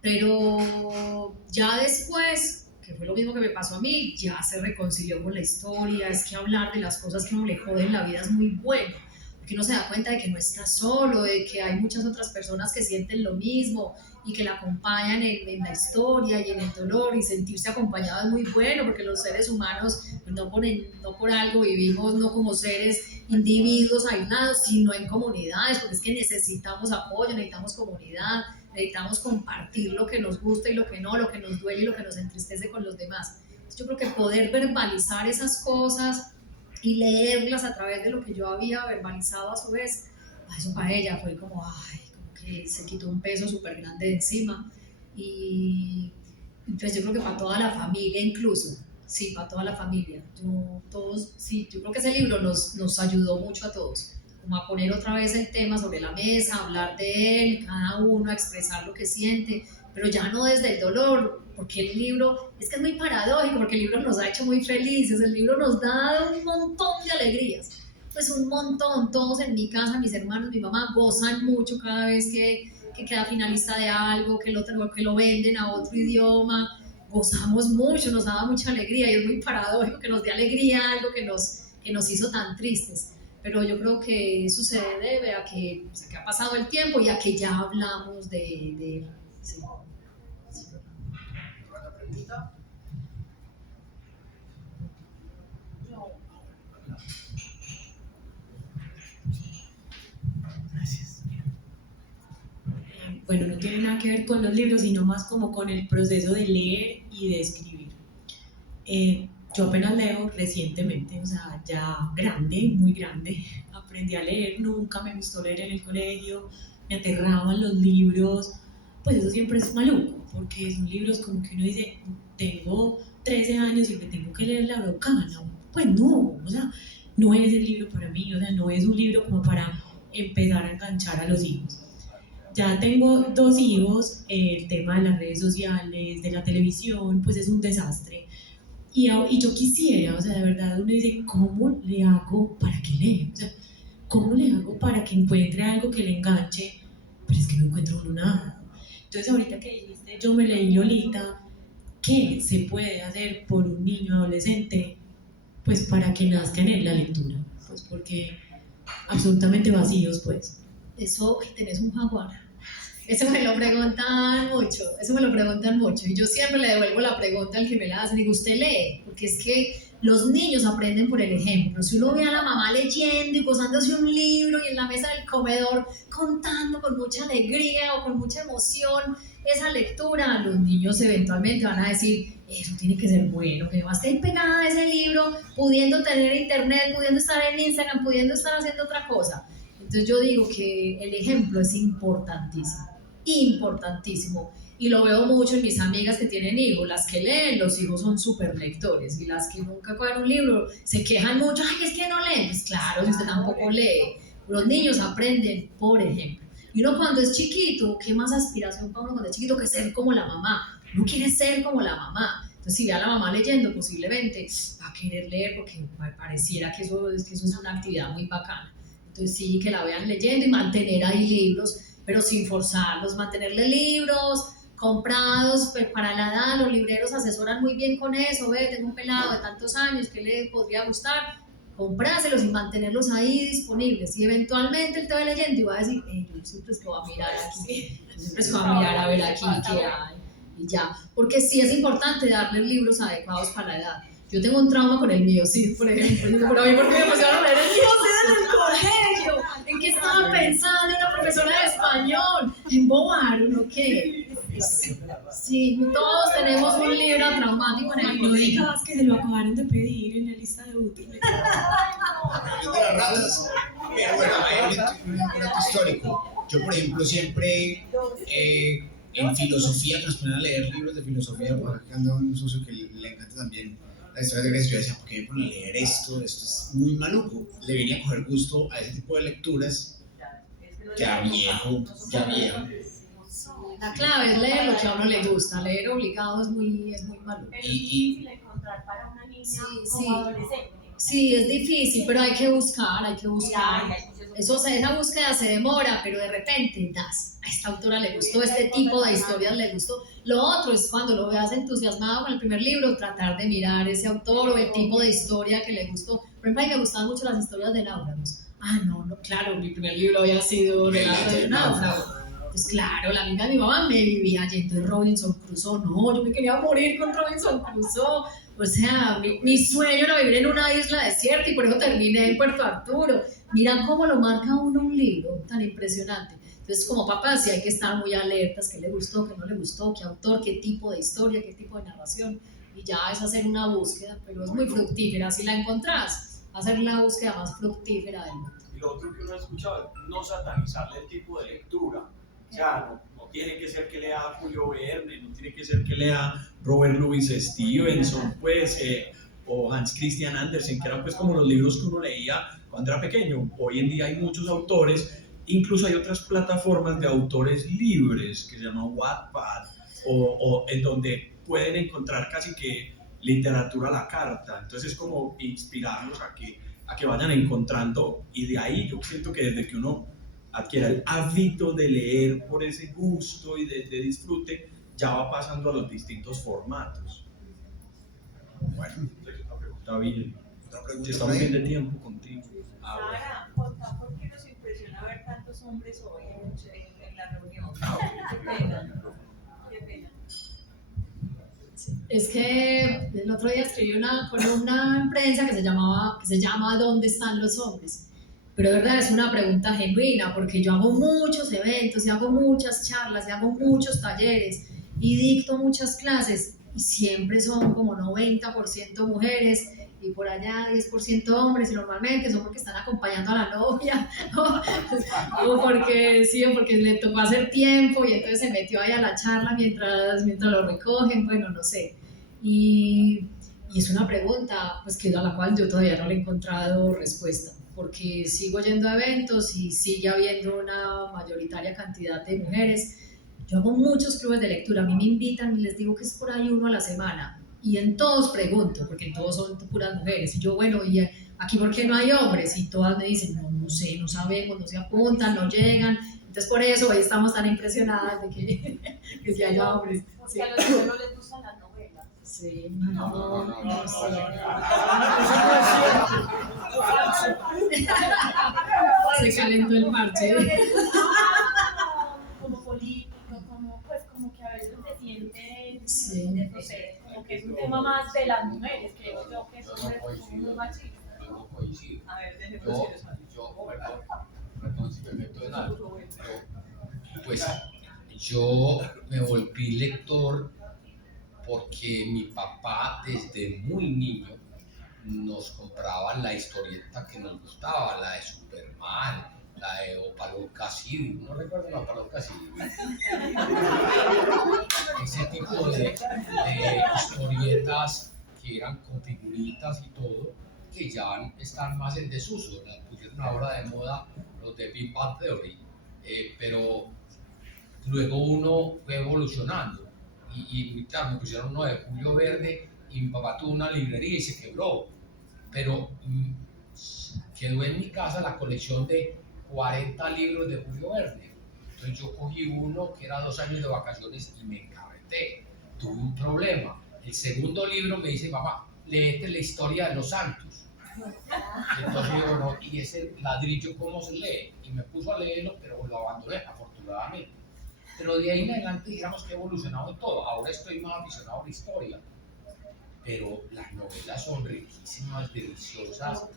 pero ya después, que fue lo mismo que me pasó a mí, ya se reconcilió con la historia. Es que hablar de las cosas que uno le joden en la vida es muy bueno, porque uno se da cuenta de que no está solo, de que hay muchas otras personas que sienten lo mismo y que la acompañan en la historia y en el dolor, y sentirse acompañado es muy bueno, porque los seres humanos pues, no por algo vivimos no como seres individuos aislados, sino en comunidades, porque es que necesitamos apoyo, necesitamos comunidad, necesitamos compartir lo que nos gusta y lo que no, lo que nos duele y lo que nos entristece con los demás. Entonces, yo creo que poder verbalizar esas cosas y leerlas a través de lo que yo había verbalizado a su vez, eso para ella fue como, ay, como que se quitó un peso súper grande de encima. Y entonces yo creo que para toda la familia incluso, sí, para toda la familia. Yo creo que ese libro nos ayudó mucho a todos, como a poner otra vez el tema sobre la mesa, a hablar de él, cada uno a expresar lo que siente, pero ya no desde el dolor, porque el libro, es que es muy paradójico, porque el libro nos ha hecho muy felices, el libro nos da un montón de alegrías, pues un montón. Todos en mi casa, mis hermanos, mi mamá, gozan mucho cada vez que queda finalista de algo, que lo venden a otro idioma, gozamos mucho, nos daba mucha alegría, y es muy paradójico que nos dé alegría algo que nos hizo tan tristes. Pero yo creo que eso se debe a que ha pasado el tiempo y a que ya hablamos de él. Sí. ¿Otra pregunta? Gracias. Bueno, no tiene nada que ver con los libros, sino más como con el proceso de leer y de escribir. Yo apenas leo recientemente, o sea, ya grande, muy grande, aprendí a leer, nunca me gustó leer en el colegio, me aterraban los libros, pues eso siempre es maluco, porque son libros como que uno dice, tengo 13 años y me tengo que leer La Araucana, pues no, o sea, no es el libro para mí, o sea, no es un libro como para empezar a enganchar a los hijos. Ya tengo 2 hijos, el tema de las redes sociales, de la televisión, pues es un desastre. Y yo quisiera, o sea, de verdad uno dice, ¿cómo le hago para que lea? O sea, ¿cómo le hago para que encuentre algo que le enganche? Pero es que no encuentro uno nada. Entonces ahorita que dijiste, yo me leí Lolita, ¿qué se puede hacer por un niño adolescente pues para que nazcan en la lectura, pues porque absolutamente vacíos, pues. Eso, ay, tenés un jaguar. Eso me lo preguntan mucho, eso me lo preguntan mucho. Y yo siempre le devuelvo la pregunta al que me la hace. Digo, ¿usted lee? Porque es que los niños aprenden por el ejemplo. Si uno ve a la mamá leyendo y gozándose un libro y en la mesa del comedor contando con mucha alegría o con mucha emoción esa lectura, los niños eventualmente van a decir, eso tiene que ser bueno, que va a estar pegada a ese libro, pudiendo tener internet, pudiendo estar en Instagram, pudiendo estar haciendo otra cosa. Entonces yo digo que el ejemplo es importantísimo, importantísimo. Y lo veo mucho en mis amigas que tienen hijos, las que leen, los hijos son súper lectores, y las que nunca cogen un libro se quejan mucho, ay, es que no leen. Pues claro, si usted tampoco lee, los niños aprenden por ejemplo. Y uno cuando es chiquito, ¿qué más aspiración para uno cuando es chiquito que ser como la mamá? Uno quiere ser como la mamá. Entonces, si ve a la mamá leyendo, posiblemente va a querer leer porque pareciera que eso es una actividad muy bacana. Entonces, sí, que la vean leyendo y mantener ahí libros, pero sin forzarlos, mantenerle libros comprados para la edad. Los libreros asesoran muy bien con eso. Ve, tengo un pelado de tantos años que le podría gustar, compráselos y mantenerlos ahí disponibles. Y eventualmente él te va leyendo y va a decir, yo siempre es que voy a mirar aquí, yo siempre es que voy a mirar a ver aquí qué hay. Y ya, porque sí es importante darles libros adecuados para la edad. Yo tengo un trauma con el mío, sí, por ejemplo. Yo digo, pero a mí, ¿por qué me pusieron a leer el mío en el colegio? ¿En qué estaba pensando una profesora de español? ¿En bobar o qué? Sí, todos tenemos un libro traumático en el No colegio. digas que se lo acabaron de pedir en la lista de útiles. De las ratas. Pero bueno, hay un dato histórico. Yo, por ejemplo, siempre en filosofía, que nos ponen a leer libros de filosofía, por acá anda un socio que le encanta también la historia de Grecia. Yo decía, ¿por qué me ponen a leer esto? Esto es muy maluco. Le venía a coger gusto a ese tipo de lecturas, ya viejo. La clave es leer lo que a uno le gusta. Leer obligado es muy malo. Pero es difícil encontrar para una niña como adolescente. Sí, es difícil, pero hay que buscar. Esa búsqueda se demora, pero de repente a esta autora le gustó, este tipo de historias le gustó. Lo otro es cuando lo veas entusiasmado con el primer libro, tratar de mirar ese autor o el tipo de historia que le gustó. Por ejemplo, a mí me gustaban mucho las historias de náufragos. No, claro, mi primer libro había sido Relato de un náufrago. Pues claro, la amiga de mi mamá me vivía yendo de Robinson Crusoe. No, yo me quería morir con Robinson Crusoe. O sea, mi sueño era vivir en una isla desierta y por eso terminé en Puerto Arturo. Mira cómo lo marca uno un libro, tan impresionante. Entonces, como papás, sí hay que estar muy alertas, qué le gustó, qué no le gustó, qué autor, qué tipo de historia, qué tipo de narración. Y ya es hacer una búsqueda, pero es muy fructífera. Si la encontrás, hacer la búsqueda más fructífera del mundo. Y lo otro que uno ha escuchado es no satanizarle el tipo de lectura. O sea, no tiene que ser que lea Julio Verne, no tiene que ser que lea Robert Louis Stevenson, pues, o Hans Christian Andersen, que eran pues como los libros que uno leía cuando era pequeño. Hoy en día hay muchos autores, incluso hay otras plataformas de autores libres que se llaman Wattpad, o en donde pueden encontrar casi que literatura a la carta. Entonces es como inspirarlos a que vayan encontrando, y de ahí yo siento que desde que uno adquiera el hábito de leer por ese gusto y de disfrute, ya va pasando a los distintos formatos. Bueno, Está bien. otra pregunta. Estamos bien de tiempo contigo. Sara, ¿por qué nos impresiona ver tantos hombres hoy en la reunión? Qué pena. Es que el otro día escribí una columna en prensa que se llama ¿Dónde están los hombres? Pero de verdad es una pregunta genuina, porque yo hago muchos eventos, y hago muchas charlas, y hago muchos talleres, y dicto muchas clases, y siempre son como 90% mujeres, y por allá 10% hombres, y normalmente son porque están acompañando a la novia, o porque le tocó hacer tiempo, y entonces se metió ahí a la charla mientras lo recogen, bueno, no sé. Y es una pregunta pues, a la cual yo todavía no le he encontrado respuesta, porque sigo yendo a eventos y sigue habiendo una mayoritaria cantidad de mujeres. Yo hago muchos clubes de lectura, a mí me invitan y les digo que es por ahí uno a la semana, y en todos pregunto, porque en todos son puras mujeres, y yo, bueno, ¿y aquí por qué no hay hombres? Y todas me dicen, no sé, no sabemos, no se apuntan, no llegan. Entonces por eso hoy estamos tan impresionadas de que sí haya hombres. Porque a los hombres no les gustan las novelas. Sí, No, sí. Se calentó el parche. Pero es como político, como que a veces se siente, Sí. no sé, como que es un tema más de las mujeres, creo yo que son muy machistas. Yo no coincido. A ver, déjeme Yo, decir perdón si me meto en algo. Pues yo me volví lector porque mi papá desde muy niño nos compraba la historieta que nos gustaba, la de Superman, la de Opalón Cassidy, no recuerdo la Opalón Cassidy. Ese tipo de historietas que eran con figuritas y todo, que ya están más en desuso, las pusieron ahora de moda los de Big Bang Theory, pero luego uno fue evolucionando y claro, me pusieron uno de Julio Verde y mi papá tuvo una librería y se quebró, pero quedó en mi casa la colección de 40 libros de Julio Verde. Entonces yo cogí uno que era 2 años de vacaciones y me encarreté, tuve un problema. El segundo libro me dice, papá, léete la historia de los santos. Y entonces digo, no, ¿y ese ladrillo cómo se lee? Y me puso a leerlo, pero lo abandoné, afortunadamente. Pero de ahí en adelante, digamos que he evolucionado en todo. Ahora estoy más aficionado a la historia. Pero las novelas son riquísimas, deliciosas,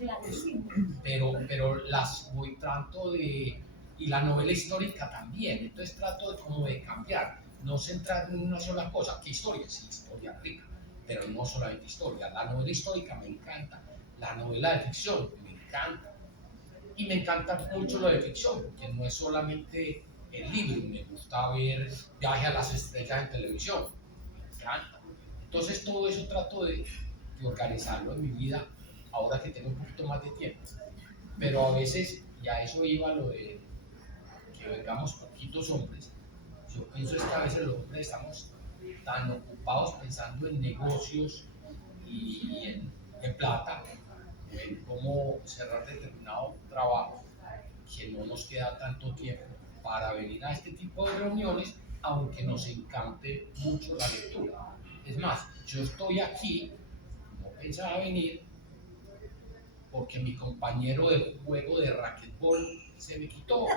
pero las voy trato de... Y la novela histórica también, entonces trato de como de cambiar, no centrar en una sola cosa. ¿Qué historia? Sí, historia rica, pero no solamente historia. La novela histórica me encanta, la novela de ficción me encanta. Y me encanta mucho lo de ficción, porque no es solamente el libro, me gusta ver Viaje a las Estrellas en televisión, me encanta. Entonces todo eso trato de organizarlo en mi vida ahora que tengo un poquito más de tiempo. Pero a veces, y a eso iba lo de que vengamos poquitos hombres, yo pienso es que a veces los hombres estamos tan ocupados pensando en negocios y en plata, en cómo cerrar determinado trabajo, que no nos queda tanto tiempo para venir a este tipo de reuniones, aunque nos encante mucho la lectura. Es más, yo estoy aquí, no pensaba venir, porque mi compañero de juego de racquetball se me quitó.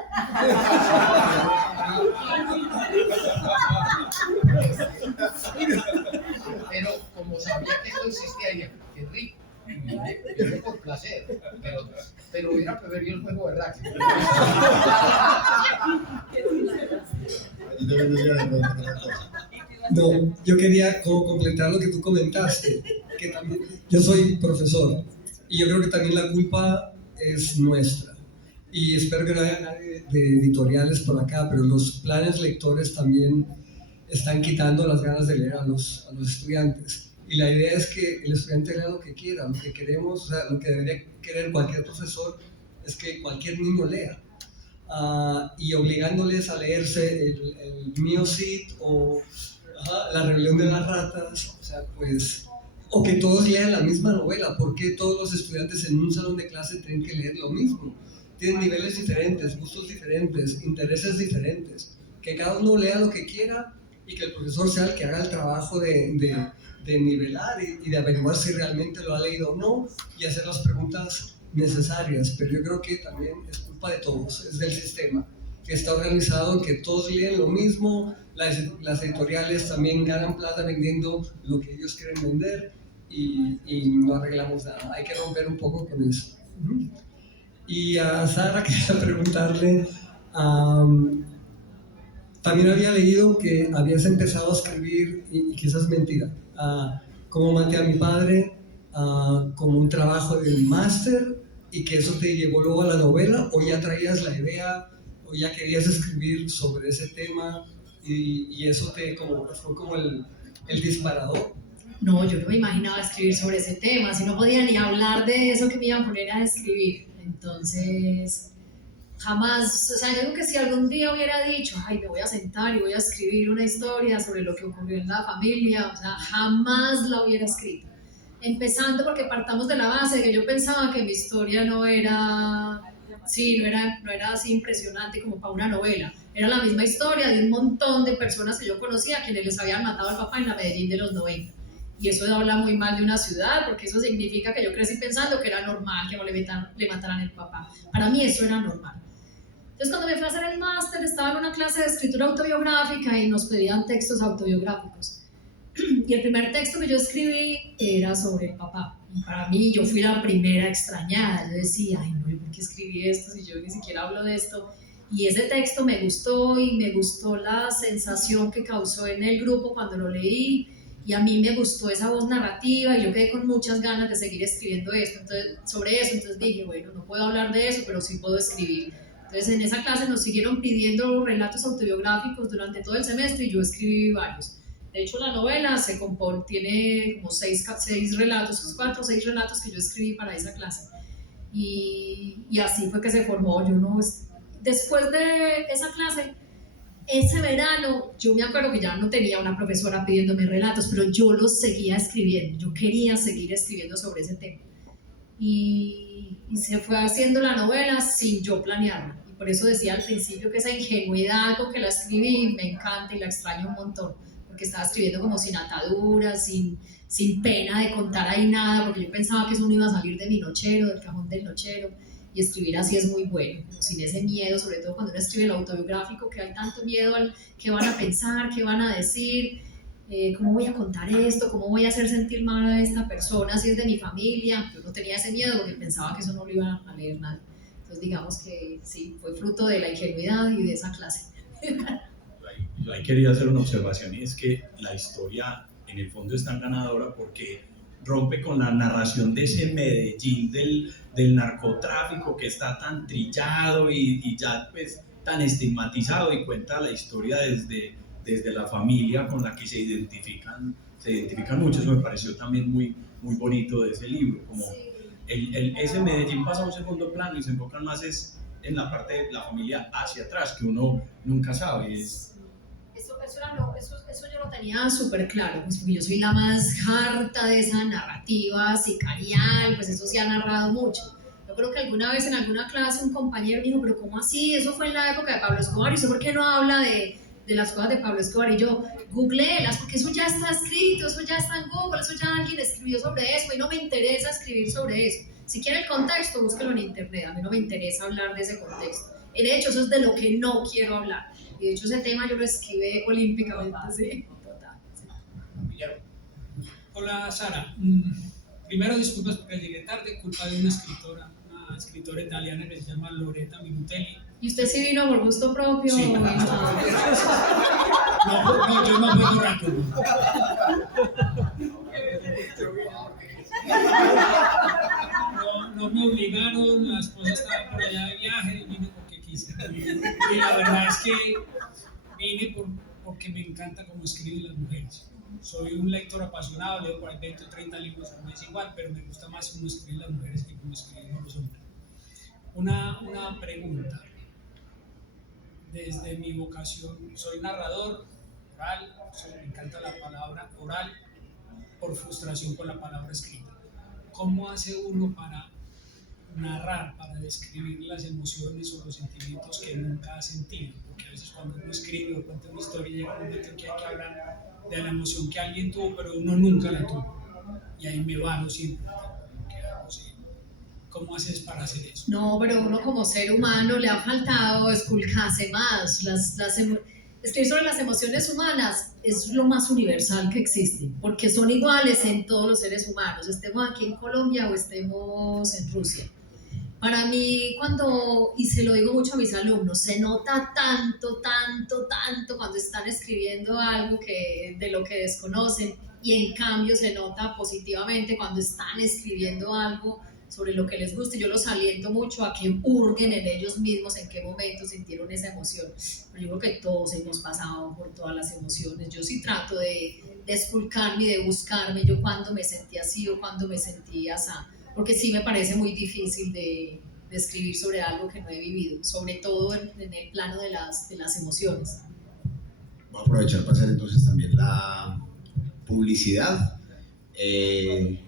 Pero como sabía que esto existía, dije, qué rico. Vine por placer, pero hubiera preferido el juego de racquetball. No, yo quería como completar lo que tú comentaste, que también yo soy profesor y yo creo que también la culpa es nuestra. Y espero que no haya nadie de editoriales por acá, pero los planes lectores también están quitando las ganas de leer a los estudiantes. Y la idea es que el estudiante lea lo que quiera, lo que queremos, o sea, lo que debería querer cualquier profesor es que cualquier niño lea. Y obligándoles a leerse el Mío Cid o La Rebelión de las Ratas, o sea, pues, o que todos lean la misma novela. ¿Por qué todos los estudiantes en un salón de clase tienen que leer lo mismo? Tienen niveles diferentes, gustos diferentes, intereses diferentes. Que cada uno lea lo que quiera y que el profesor sea el que haga el trabajo de nivelar y de averiguar si realmente lo ha leído o no y hacer las preguntas necesarias. Pero yo creo que también es culpa de todos, es del sistema, que está organizado en que todos leen lo mismo, las editoriales también ganan plata vendiendo lo que ellos quieren vender y no arreglamos nada. Hay que romper un poco con eso. Y a Sara quería preguntarle, también había leído que habías empezado a escribir, y quizás es mentira, Cómo maté a mi padre, como un trabajo de un máster, y que eso te llevó luego a la novela, o ya traías la idea, o ya querías escribir sobre ese tema, y eso fue como el disparador. No, yo no me imaginaba escribir sobre ese tema, si no podía ni hablar de eso que me iban a poner a escribir. Entonces, jamás, o sea, yo creo que si algún día hubiera dicho, ay, me voy a sentar y voy a escribir una historia sobre lo que ocurrió en la familia, o sea, jamás la hubiera escrito. Empezando porque partamos de la base de que yo pensaba que mi historia no era así impresionante como para una novela. Era la misma historia de un montón de personas que yo conocía, a quienes les habían matado al papá en la Medellín de los 90. Y eso habla muy mal de una ciudad, porque eso significa que yo crecí pensando que era normal que le mataran el papá. Para mí eso era normal. Entonces, cuando me fui a hacer el máster, estaba en una clase de escritura autobiográfica y nos pedían textos autobiográficos. Y el primer texto que yo escribí era sobre el papá. Y para mí, yo fui la primera extrañada. Yo decía, ay, no, ¿por qué escribí esto si yo ni siquiera hablo de esto? Y ese texto me gustó y me gustó la sensación que causó en el grupo cuando lo leí. Y a mí me gustó esa voz narrativa y yo quedé con muchas ganas de seguir escribiendo esto, sobre eso. Entonces dije, bueno, no puedo hablar de eso, pero sí puedo escribir. Entonces en esa clase nos siguieron pidiendo relatos autobiográficos durante todo el semestre y yo escribí varios. De hecho, la novela tiene como 6 relatos, 4 o 6 relatos que yo escribí para esa clase. Y así fue que se formó. Después de esa clase, ese verano, yo me acuerdo que ya no tenía una profesora pidiéndome relatos, pero yo los seguía escribiendo, yo quería seguir escribiendo sobre ese tema. Y se fue haciendo la novela sin yo planearla. Y por eso decía al principio que esa ingenuidad con que la escribí me encanta y la extraño un montón, porque estaba escribiendo como sin ataduras, sin pena de contar ahí nada, porque yo pensaba que eso no iba a salir de mi nochero, del cajón del nochero. Y escribir así es muy bueno, sin ese miedo, sobre todo cuando uno escribe el autobiográfico, que hay tanto miedo al qué van a pensar, qué van a decir, cómo voy a contar esto, cómo voy a hacer sentir mal a esta persona si es de mi familia. Yo no tenía ese miedo porque pensaba que eso no lo iba a leer nadie. Entonces digamos que sí, fue fruto de la ingenuidad y de esa clase. Yo ahí quería hacer una observación, y es que la historia en el fondo es tan ganadora porque rompe con la narración de ese Medellín del narcotráfico que está tan trillado y ya pues tan estigmatizado, y cuenta la historia desde la familia con la que se identifican mucho. Eso me pareció también muy, muy bonito de ese libro, como ese Medellín pasa a un segundo plano y se enfocan más en la parte de la familia hacia atrás, que uno nunca sabe. Eso yo lo tenía súper claro, pues yo soy la más harta de esa narrativa sicarial, pues eso se ha narrado mucho. Yo creo que alguna vez en alguna clase un compañero dijo, pero ¿cómo así? Eso fue en la época de Pablo Escobar, ¿y usted por qué no habla de las cosas de Pablo Escobar? Y yo, googleelas, porque eso ya está escrito, eso ya está en Google, eso ya alguien escribió sobre eso, y no me interesa escribir sobre eso. Si quiere el contexto, búsquelo en internet, a mí no me interesa hablar de ese contexto. De hecho, eso es de lo que no quiero hablar. Y de hecho ese tema yo lo escribí olímpicamente, sí, total. Sí. Hola Sara, primero disculpas porque llegué tarde, culpa de una escritora italiana que se llama Loretta Minutelli. ¿Y usted sí vino por gusto propio? Sí. No, yo no fui borracho. No me obligaron, la esposa estaba por allá de viaje y vine porque quise. Y la verdad es que vine porque me encanta cómo escriben las mujeres. Soy un lector apasionado, leo por ahí 20 o 30 libros al mes igual, pero me gusta más cómo escriben las mujeres que cómo escriben los hombres. Una pregunta. Desde mi vocación, soy narrador oral, me encanta la palabra oral, por frustración con la palabra escrita. ¿Cómo hace uno para narrar, para describir las emociones o los sentimientos que nunca ha sentido? Porque a veces cuando uno escribe o cuenta una historia llega un momento en que hay que hablar de la emoción que alguien tuvo, pero uno nunca la tuvo. Y ahí me varo siempre. ¿Cómo haces para hacer eso? No, pero uno como ser humano le ha faltado esculcarse más. Escribir sobre las emociones humanas es lo más universal que existe, porque son iguales en todos los seres humanos, estemos aquí en Colombia o estemos en Rusia. Para mí, y se lo digo mucho a mis alumnos, se nota tanto cuando están escribiendo algo de lo que desconocen, y en cambio se nota positivamente cuando están escribiendo algo sobre lo que les gusta. Yo los aliento mucho a que hurguen en ellos mismos en qué momento sintieron esa emoción. Pero yo creo que todos hemos pasado por todas las emociones. Yo sí trato de esculcarme y de buscarme yo cuando me sentí así o cuando me sentí así, porque sí me parece muy difícil de escribir sobre algo que no he vivido, sobre todo en el plano de las emociones. Voy a aprovechar para hacer entonces también la publicidad.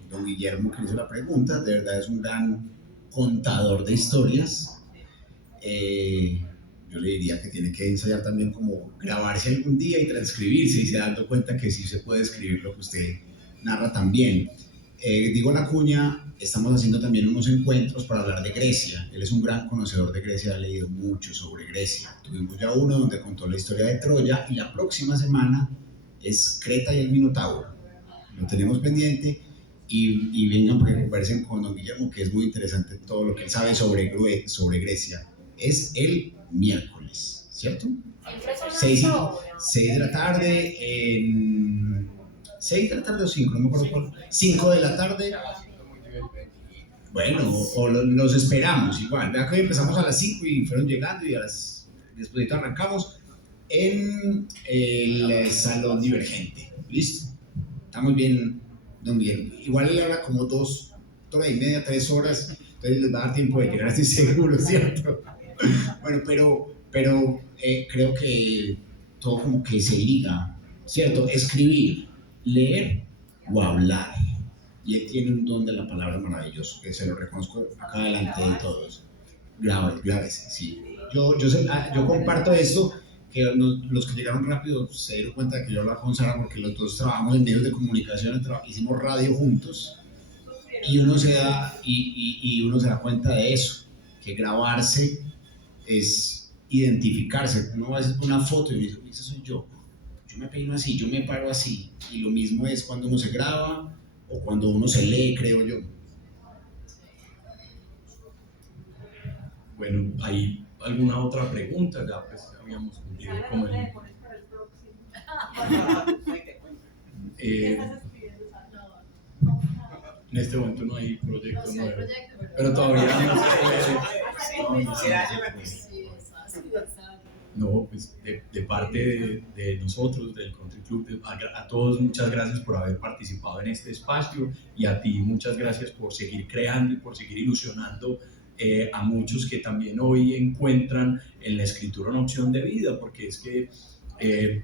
Don Guillermo, que hizo la pregunta, de verdad es un gran contador de historias. Yo le diría que tiene que ensayar también como grabarse algún día y transcribirse y se dando cuenta que sí se puede escribir lo que usted narra también. Diego Lacuña, estamos haciendo también unos encuentros para hablar de Grecia. Él es un gran conocedor de Grecia, ha leído mucho sobre Grecia. Tuvimos ya uno donde contó la historia de Troya y la próxima semana es Creta y el Minotauro. Lo tenemos pendiente y vengan porque conversen con don Guillermo, que es muy interesante todo lo que él sabe sobre Grecia. Es el miércoles, ¿cierto? 6 de la tarde en... 6 de la tarde o 5, no me acuerdo cuál. 5 de la tarde. Bueno, los esperamos igual. Vea que hoy empezamos a las 5 y fueron llegando y después arrancamos en el Salón Divergente. ¿Listo? Estamos bien, don Guillermo. Igual él habla como 2 horas y media, 3 horas. Entonces les va a dar tiempo de llegar, estoy seguro, ¿cierto? Bueno, pero creo que todo como que se liga, ¿cierto? Escribir, leer o hablar. Y él tiene un don de la palabra maravilloso, que se lo reconozco acá delante de todos. Grábese, sí. Yo comparto esto, que los que llegaron rápido se dieron cuenta de que yo hablaba con Sara porque los dos trabajamos en medios de comunicación, hicimos radio juntos, y uno se da cuenta de eso, que grabarse es identificarse. Uno va a hacer una foto y dice, ese soy yo me peino así, yo me paro así, y lo mismo es cuando uno se graba o cuando uno se lee, creo yo. Bueno, ¿hay alguna otra pregunta? Ya pues habíamos cumplido con el... En este momento no hay proyecto nuevo, pero todavía no se puede. No, pues de parte de nosotros, del Country Club, a todos muchas gracias por haber participado en este espacio, y a ti muchas gracias por seguir creando y por seguir ilusionando a muchos que también hoy encuentran en la escritura una opción de vida, porque es que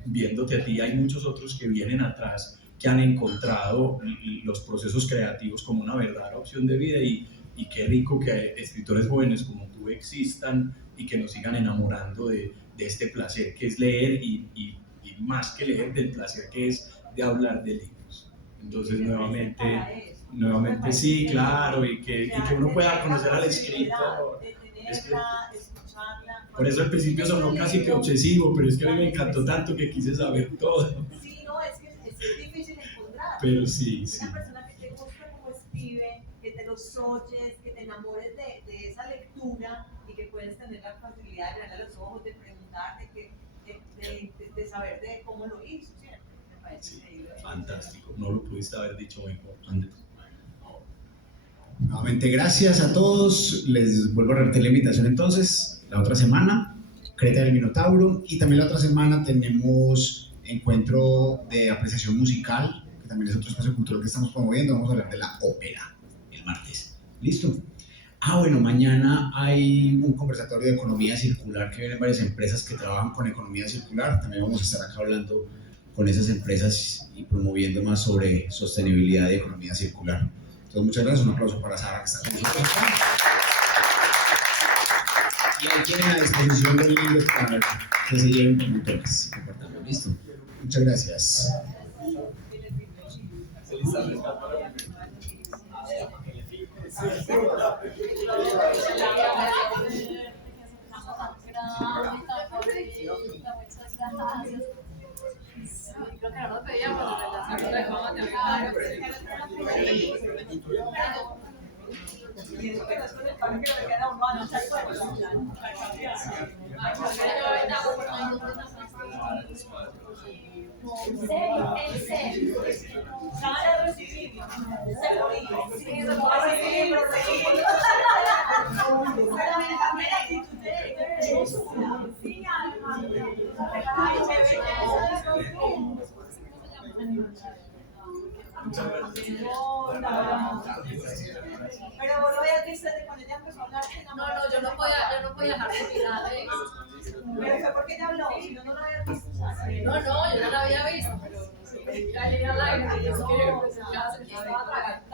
viéndote a ti hay muchos otros que vienen atrás que han encontrado los procesos creativos como una verdadera opción de vida, y qué rico que escritores jóvenes como tú existan y que nos sigan enamorando de este placer que es leer, y más que leer, del placer que es de hablar de libros. Entonces nuevamente sí, claro, y que uno pueda conocer al escritor. Por eso al principio sonó casi que obsesivo, pero es que a mí me encantó tanto que quise saber todo. Sí, no, es que es difícil encontrar. Pero sí. Una persona que te gusta cómo escribe, que te los oyes, que te enamores de esa lectura y que puedes tener la facilidad de mirarle a los ojos, de preguntar, de saber de cómo lo hizo, ¿cierto? Me parece increíble. Fantástico, no lo pudiste haber dicho mejor, Andrés. Nuevamente gracias a todos, les vuelvo a repetir la invitación entonces, la otra semana, Creta del Minotauro, y también la otra semana tenemos encuentro de apreciación musical, que también es otro espacio cultural que estamos promoviendo. Vamos a hablar de la ópera el martes. ¿Listo? Bueno, mañana hay un conversatorio de economía circular que vienen varias empresas que trabajan con economía circular. También vamos a estar acá hablando con esas empresas y promoviendo más sobre sostenibilidad y economía circular. Entonces, muchas gracias. Un aplauso para Sara, que está con nosotros acá. Y ahí tienen a disposición los libros para que se lleven con montones. ¿Listo? Muchas gracias. Creo que no lo pedíamos, pero ya se lo dejamos de Y eso que no es con el pan que le queda a uno a noche En serio. Cada recibir, se moría. Sí, se lo va a recibir, pero vos lo habías visto desde cuando ella empezó a hablar. No, yo no podía dejar de mirar. Pero fue porque ella habló, si no, no lo habías visto. No, yo no la había visto, pero ya leía la y yo quiero que se estaba tragando.